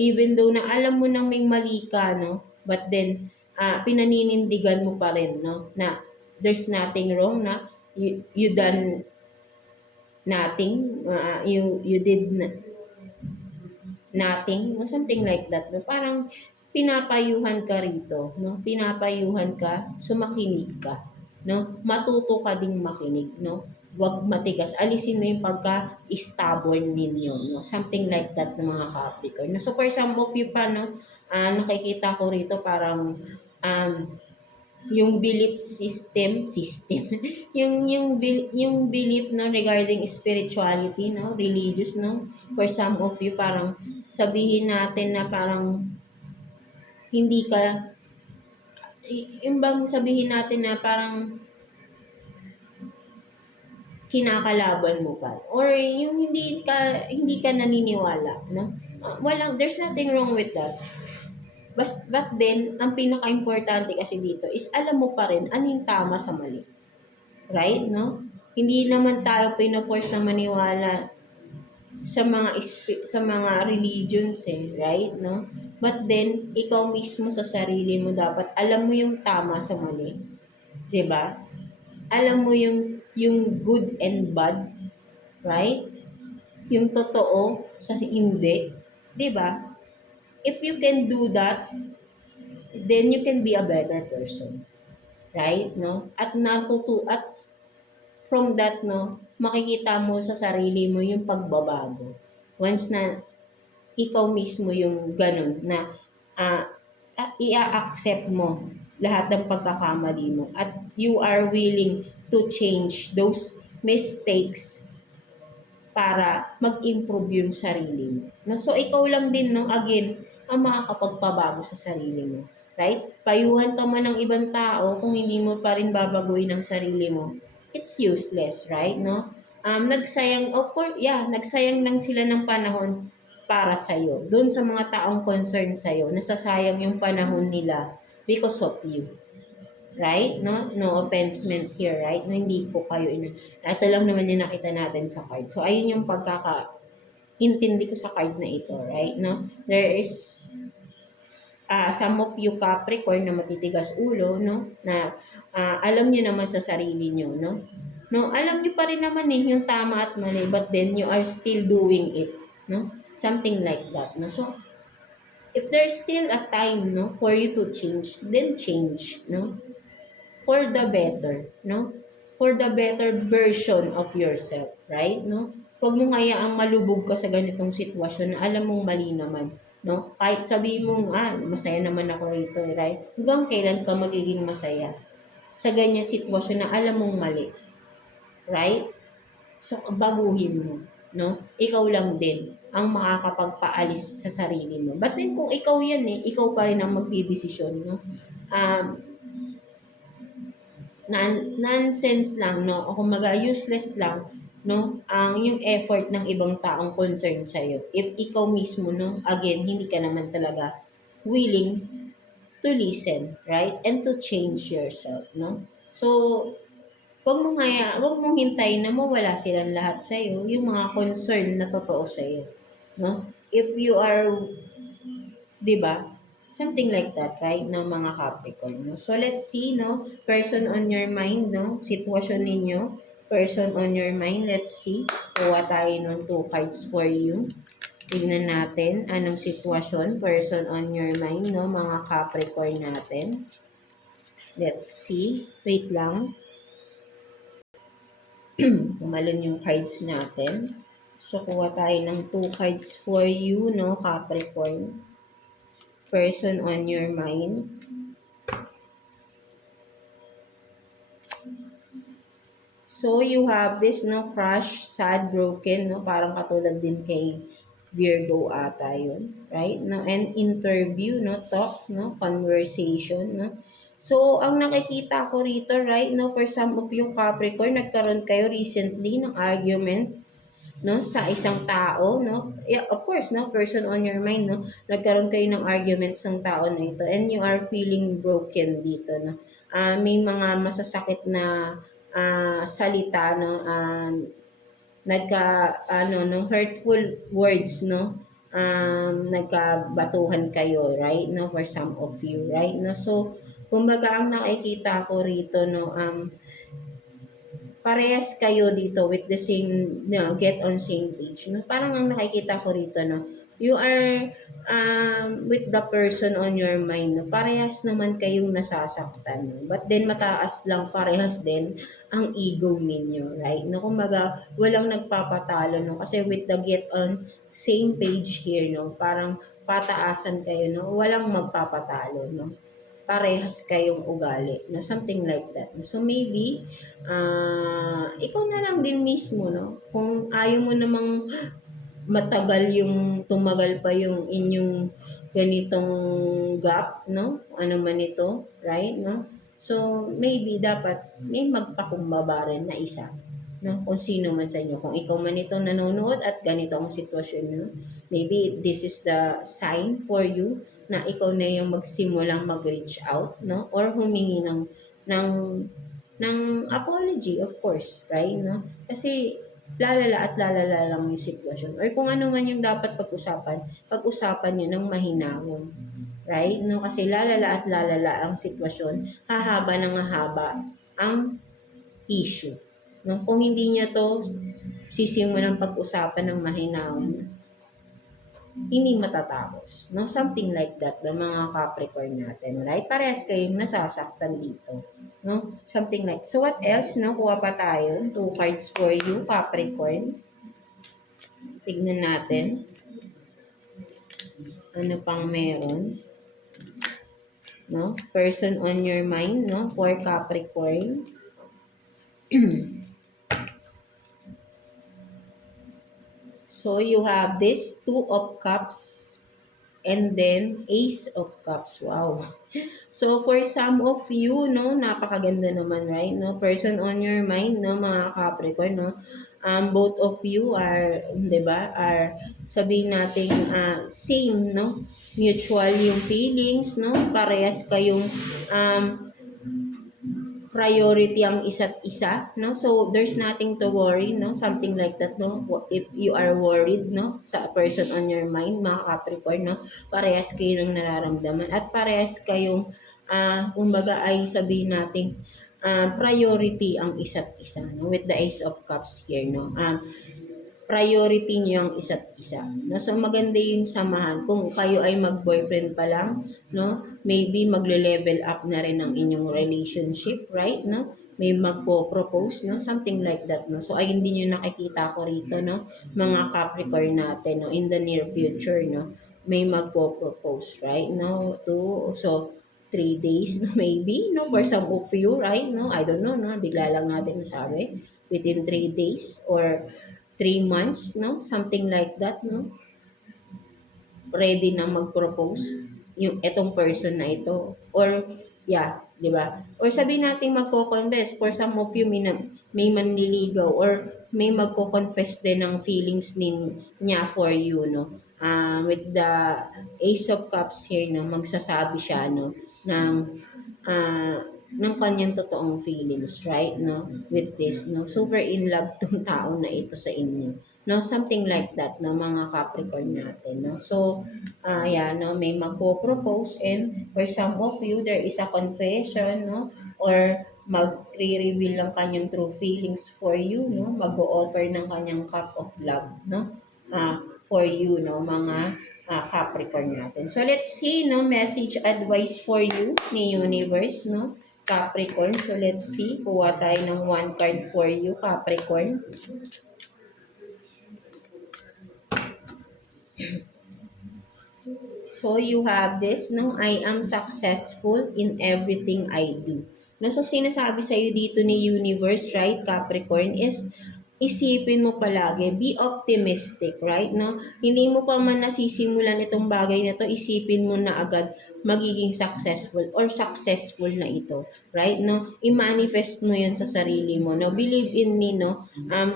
Even though na alam mo nang may mali ka, no, but then pinaninindigan mo pa rin, no, na there's nothing wrong, na you done nothing, you did nothing, no, something like that, no? Parang pinapayuhan ka rito, no? Pinapayuhan ka, sumakinig ka, no? Matuto ka ding makinig, no? Huwag matigas. Alisin mo yung pagka-stubborn ninyo, no? Something like that ng mga Capricorn. No? So for some of you pa, no, nakikita ko rito parang yung belief system yung belief no regarding spirituality, no, religious, no, for some of you parang sabihin natin na parang hindi ka, yung bang sabihin natin na parang kinakalaban mo pa or yung hindi ka naniniwala, no. There's nothing wrong with that. But then, ang pinaka-importante kasi dito is alam mo pa rin ano yung tama sa mali. Right, no? Hindi naman tayo pino-force na maniwala sa mga religions eh, right, no? But then, ikaw mismo sa sarili mo dapat alam mo yung tama sa mali. 'Di ba? Alam mo yung good and bad, right? Yung totoo sa hindi, 'di ba? If you can do that, then you can be a better person. Right, no? At from that, no, makikita mo sa sarili mo yung pagbabago. Once na ikaw mismo yung ganun na i-accept mo lahat ng pagkakamali mo at you are willing to change those mistakes para mag-improve yung sarili mo. No? So, ikaw lang din, no, again, ang makakapagpabago sa sarili mo. Right? Payuhan ka man ng ibang tao, kung hindi mo pa rin babaguhin ang sarili mo, it's useless, right? No? Nagsayang, of course, nagsayang lang sila ng panahon para sa'yo. Doon sa mga taong concerned sa'yo, nasasayang yung panahon nila because of you. Right? No? No offense meant here, right? No, hindi ko kayo ito lang naman yung nakita natin sa card. So, ayun yung intindi ko sa card na ito, right? No? There is some of you Capricorn na matitigas ulo, no? Na alam niyo naman sa sarili niyo, no? No, alam niyo pa rin naman yung tama at mali, but then you are still doing it, no? Something like that, no? So, if there's still a time, no, for you to change, then change, no? For the better, no? For the better version of yourself, right? No? Huwag mong hayaang malubog ka sa ganitong sitwasyon na alam mong mali naman. no? Kahit sabihin mong, masaya naman ako rito, right? Hanggang kailan ka magiging masaya sa ganyan sitwasyon na alam mong mali, right? So, baguhin mo, no? Ikaw lang din ang makakapagpaalis sa sarili mo. But then, kung ikaw yan ikaw pa rin ang magdidesisyon, no? Um, nonsense lang, no? O kumbaga, useless lang, no? Yung effort ng ibang taong concern sa'yo. If ikaw mismo, no? Again, hindi ka naman talaga willing to listen, right? And to change yourself, no? So, wag mong hintayin na mawala silang lahat sa iyo, yung mga concern na totoo sa iyo, no? If you are, 'di ba? Something like that, right? No, mga Capricorn, no? So let's see, no? Person on your mind, no? Sitwasyon ninyo, person on your mind. Let's see. Kuha tayo ng 2 cards for you. Tignan natin anong sitwasyon, person on your mind, no? Mga Capricorn natin. Let's see. Wait lang. Umalun yung cards natin. So, kuha tayo ng 2 cards for you, no, Capricorn. Person on your mind. So, you have this, no, crush, sad, broken, no, parang katulad din kay Virgo ata yun, right? No, and interview, no, talk, no, conversation, no. So, ang nakikita ko rito, right, no, for some of you Capricorn, nagkaroon kayo recently ng argument, no, sa isang tao, no. Yeah, of course, no, person on your mind, no. Nagkaroon kayo ng arguments ng tao na ito and you are feeling broken dito, no. May mga masasakit na salita, no, hurtful words, no. Nagkabatuhan kayo, right, no, for some of you, right, no. So, kumbaga ang nakikita ko rito, no, parehas kayo dito with the same, get on same page, no? Parang ang nakikita ko rito, no? You are with the person on your mind, no? Parehas naman kayong nasasaktan, no? But then mataas lang parehas din ang ego ninyo, right? No, kumbaga walang nagpapatalo, no? Kasi with the get on same page here, no? Parang pataasan kayo, no? Walang magpapatalo, no? Parehas kayong ugali, no? Something like that. So maybe ikaw na lang din mismo, no? Kung ayaw mo namang tumagal pa yung inyong ganitong gap, no? Ano man ito, right, no? So, maybe dapat may magpakumbaba rin na isa, no? Kung sino man sa inyo. Kung ikaw man ito nanonood at ganito ang sitwasyon nyo, maybe this is the sign for you na ikaw na yung magsimulang mag-reach out, no? Or humingi ng ng apology, of course, right, no? Kasi lalala at lalala lang yung sitwasyon. Or kung ano man yung dapat pag-usapan nyo ng mahinahon, right, no? Kasi lalala at lalala ang sitwasyon, hahaba ng hahaba ang issue, no? Kung hindi niya to sisimulan pag-usapan ng mahinahon, hindi matatapos, no? Something like that, the mga Capricorn natin, right? Parehas kayong nasasaktan dito, no? Something like, so what else, no? Kuha pa tayo, 2 cards for you, Capricorn. Tignan natin. Ano pang meron? No? Person on your mind, no? For Capricorn. So, you have this 2 of Cups and then Ace of Cups. Wow. So, for some of you, no, napakaganda naman, right? No, person on your mind, no, mga Capricorn, no. Both of you are, 'di ba, are sabihin nating same, no? Mutual yung feelings, no? Parehas kayong priority ang isa't isa, no? So, there's nothing to worry, no? Something like that, no? If you are worried, no? Sa person on your mind, mga Capricorn, no? Parehas kayo ng nararamdaman at parehas kayong, kumbaga ay sabihin natin, priority ang isa't isa, no? With the Ace of Cups here, no? Priority niyo ang isa't isa, no? So, maganda yung samahan. Kung kayo ay mag-boyfriend pa lang, no? Maybe magle-level up na rin ang inyong relationship, right, no? May magpo-propose, no? Something like that, no? So, ayun din yung nakikita ko rito, no? Mga Capricorn natin, no? In the near future, no? may magpo-propose, right? No, so 3 days, no, maybe, no, for some of you, right? No, I don't know, no, bigla lang natin nasabi, within 3 days or 3 months, no, something like that, no, ready na mag-propose yung etong person na ito. Or, yeah, di ba? Or sabihin natin magko-confess. For some of you, may manliligaw or may magko-confess din ng feelings niya for you, no? With the Ace of Cups here, no, magsasabi siya, no, ng ah, ng kanyang totoong feelings, right? No? With this, no? Super in love tong tao na ito sa inyo. No? Something like that, no? Mga Capricorn natin, no? So, yeah, no? May magpo-propose and for some of you, there is a confession, no? Or magre-reveal ng kanyang true feelings for you, no? Mag-o-offer ng kanyang cup of love, no? For you, no? Mga Capricorn natin. So let's see, no, message advice for you ni Universe, no, Capricorn. So let's see, kuha tayo ng one card for you, Capricorn. So you have this, no, I am successful in everything I do. No, so sinasabi sa iyo dito ni Universe, right, Capricorn, is isipin mo palagi, be optimistic, right, no? Hindi mo pa man nasisimulan itong bagay na to, isipin mo na agad magiging successful or successful na ito, right, no? I-manifest mo yun sa sarili mo, no? Believe in me, no?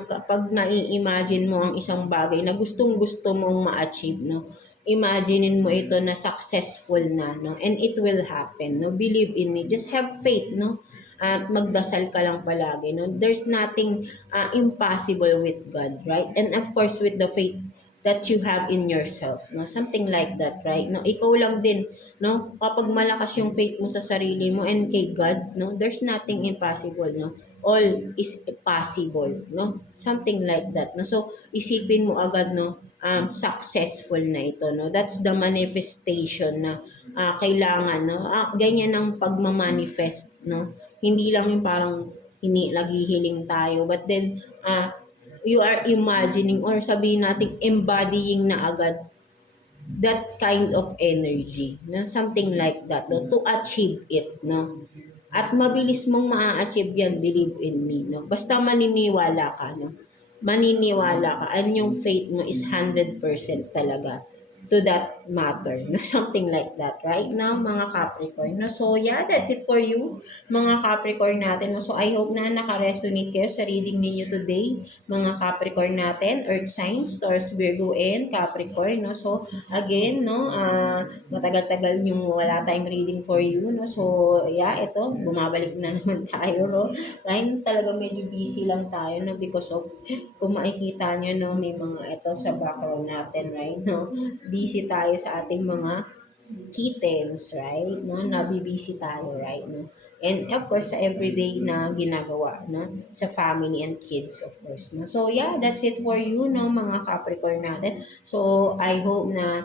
Kapag nai-imagine mo ang isang bagay na gustong-gusto mong ma-achieve, no? Imaginein mo ito na successful na, no? And it will happen, no? Believe in me. Just have faith, no? At magdasal ka lang palagi, no? There's nothing impossible with God, right? And of course, with the faith that you have in yourself, no? Something like that, right? No? Ikaw lang din, no? Kapag malakas yung faith mo sa sarili mo and kay God, no? There's nothing impossible, no? All is possible, no? Something like that, no? So, isipin mo agad, no? Successful na ito, no? That's the manifestation na kailangan, no? Ganyan ang pagmamanifest, no? Hindi lang yung parang nagihiling tayo, but then you are imagining or sabihin natin embodying na agad that kind of energy, no? Something like that, no? To achieve it, no? At mabilis mong maa-achieve yan, believe in me, no? Basta maniniwala ka, no? Maniniwala ka, and yung faith mo is 100% talaga to that matter, no? Something like that, right now, mga Capricorn, no? So, yeah, that's it for you, mga Capricorn natin, no? So, I hope na naka-resonate kayo sa reading ninyo today, mga Capricorn natin, Earth signs, Taurus, Virgo, and Capricorn, no? So, again, no, matagal-tagal yung wala tayong reading for you, no? So, yeah, ito, bumabalik na naman tayo, no? Right? Talaga medyo busy lang tayo, no? Because of, kung makikita nyo, no, may mga ito sa background natin, right? No? Busy tayo sa ating mga kittens, right? No, nabibisi tayo, right? No? And of course, sa everyday na ginagawa, no? Sa family and kids, of course, no? So, yeah, that's it for you, no, mga Capricorn natin. So, I hope na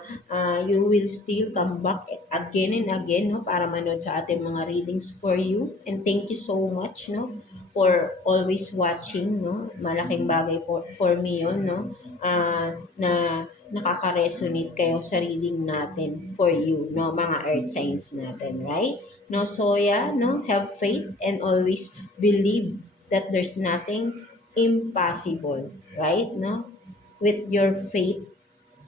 you will still come back again and again, no, para manood sa ating mga readings for you. And thank you so much, no, for always watching, no? Malaking bagay for me yun, no? Na nakaka-resonate kayo sa reading natin for you, no, mga earth signs natin, right? No, so yeah, no, have faith and always believe that there's nothing impossible, right? No, with your faith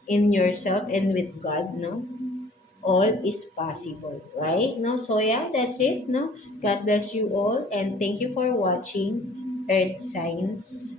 in yourself and with God, no, all is possible, right? No, so yeah, that's it, no. God bless you all and thank you for watching Earth Signs.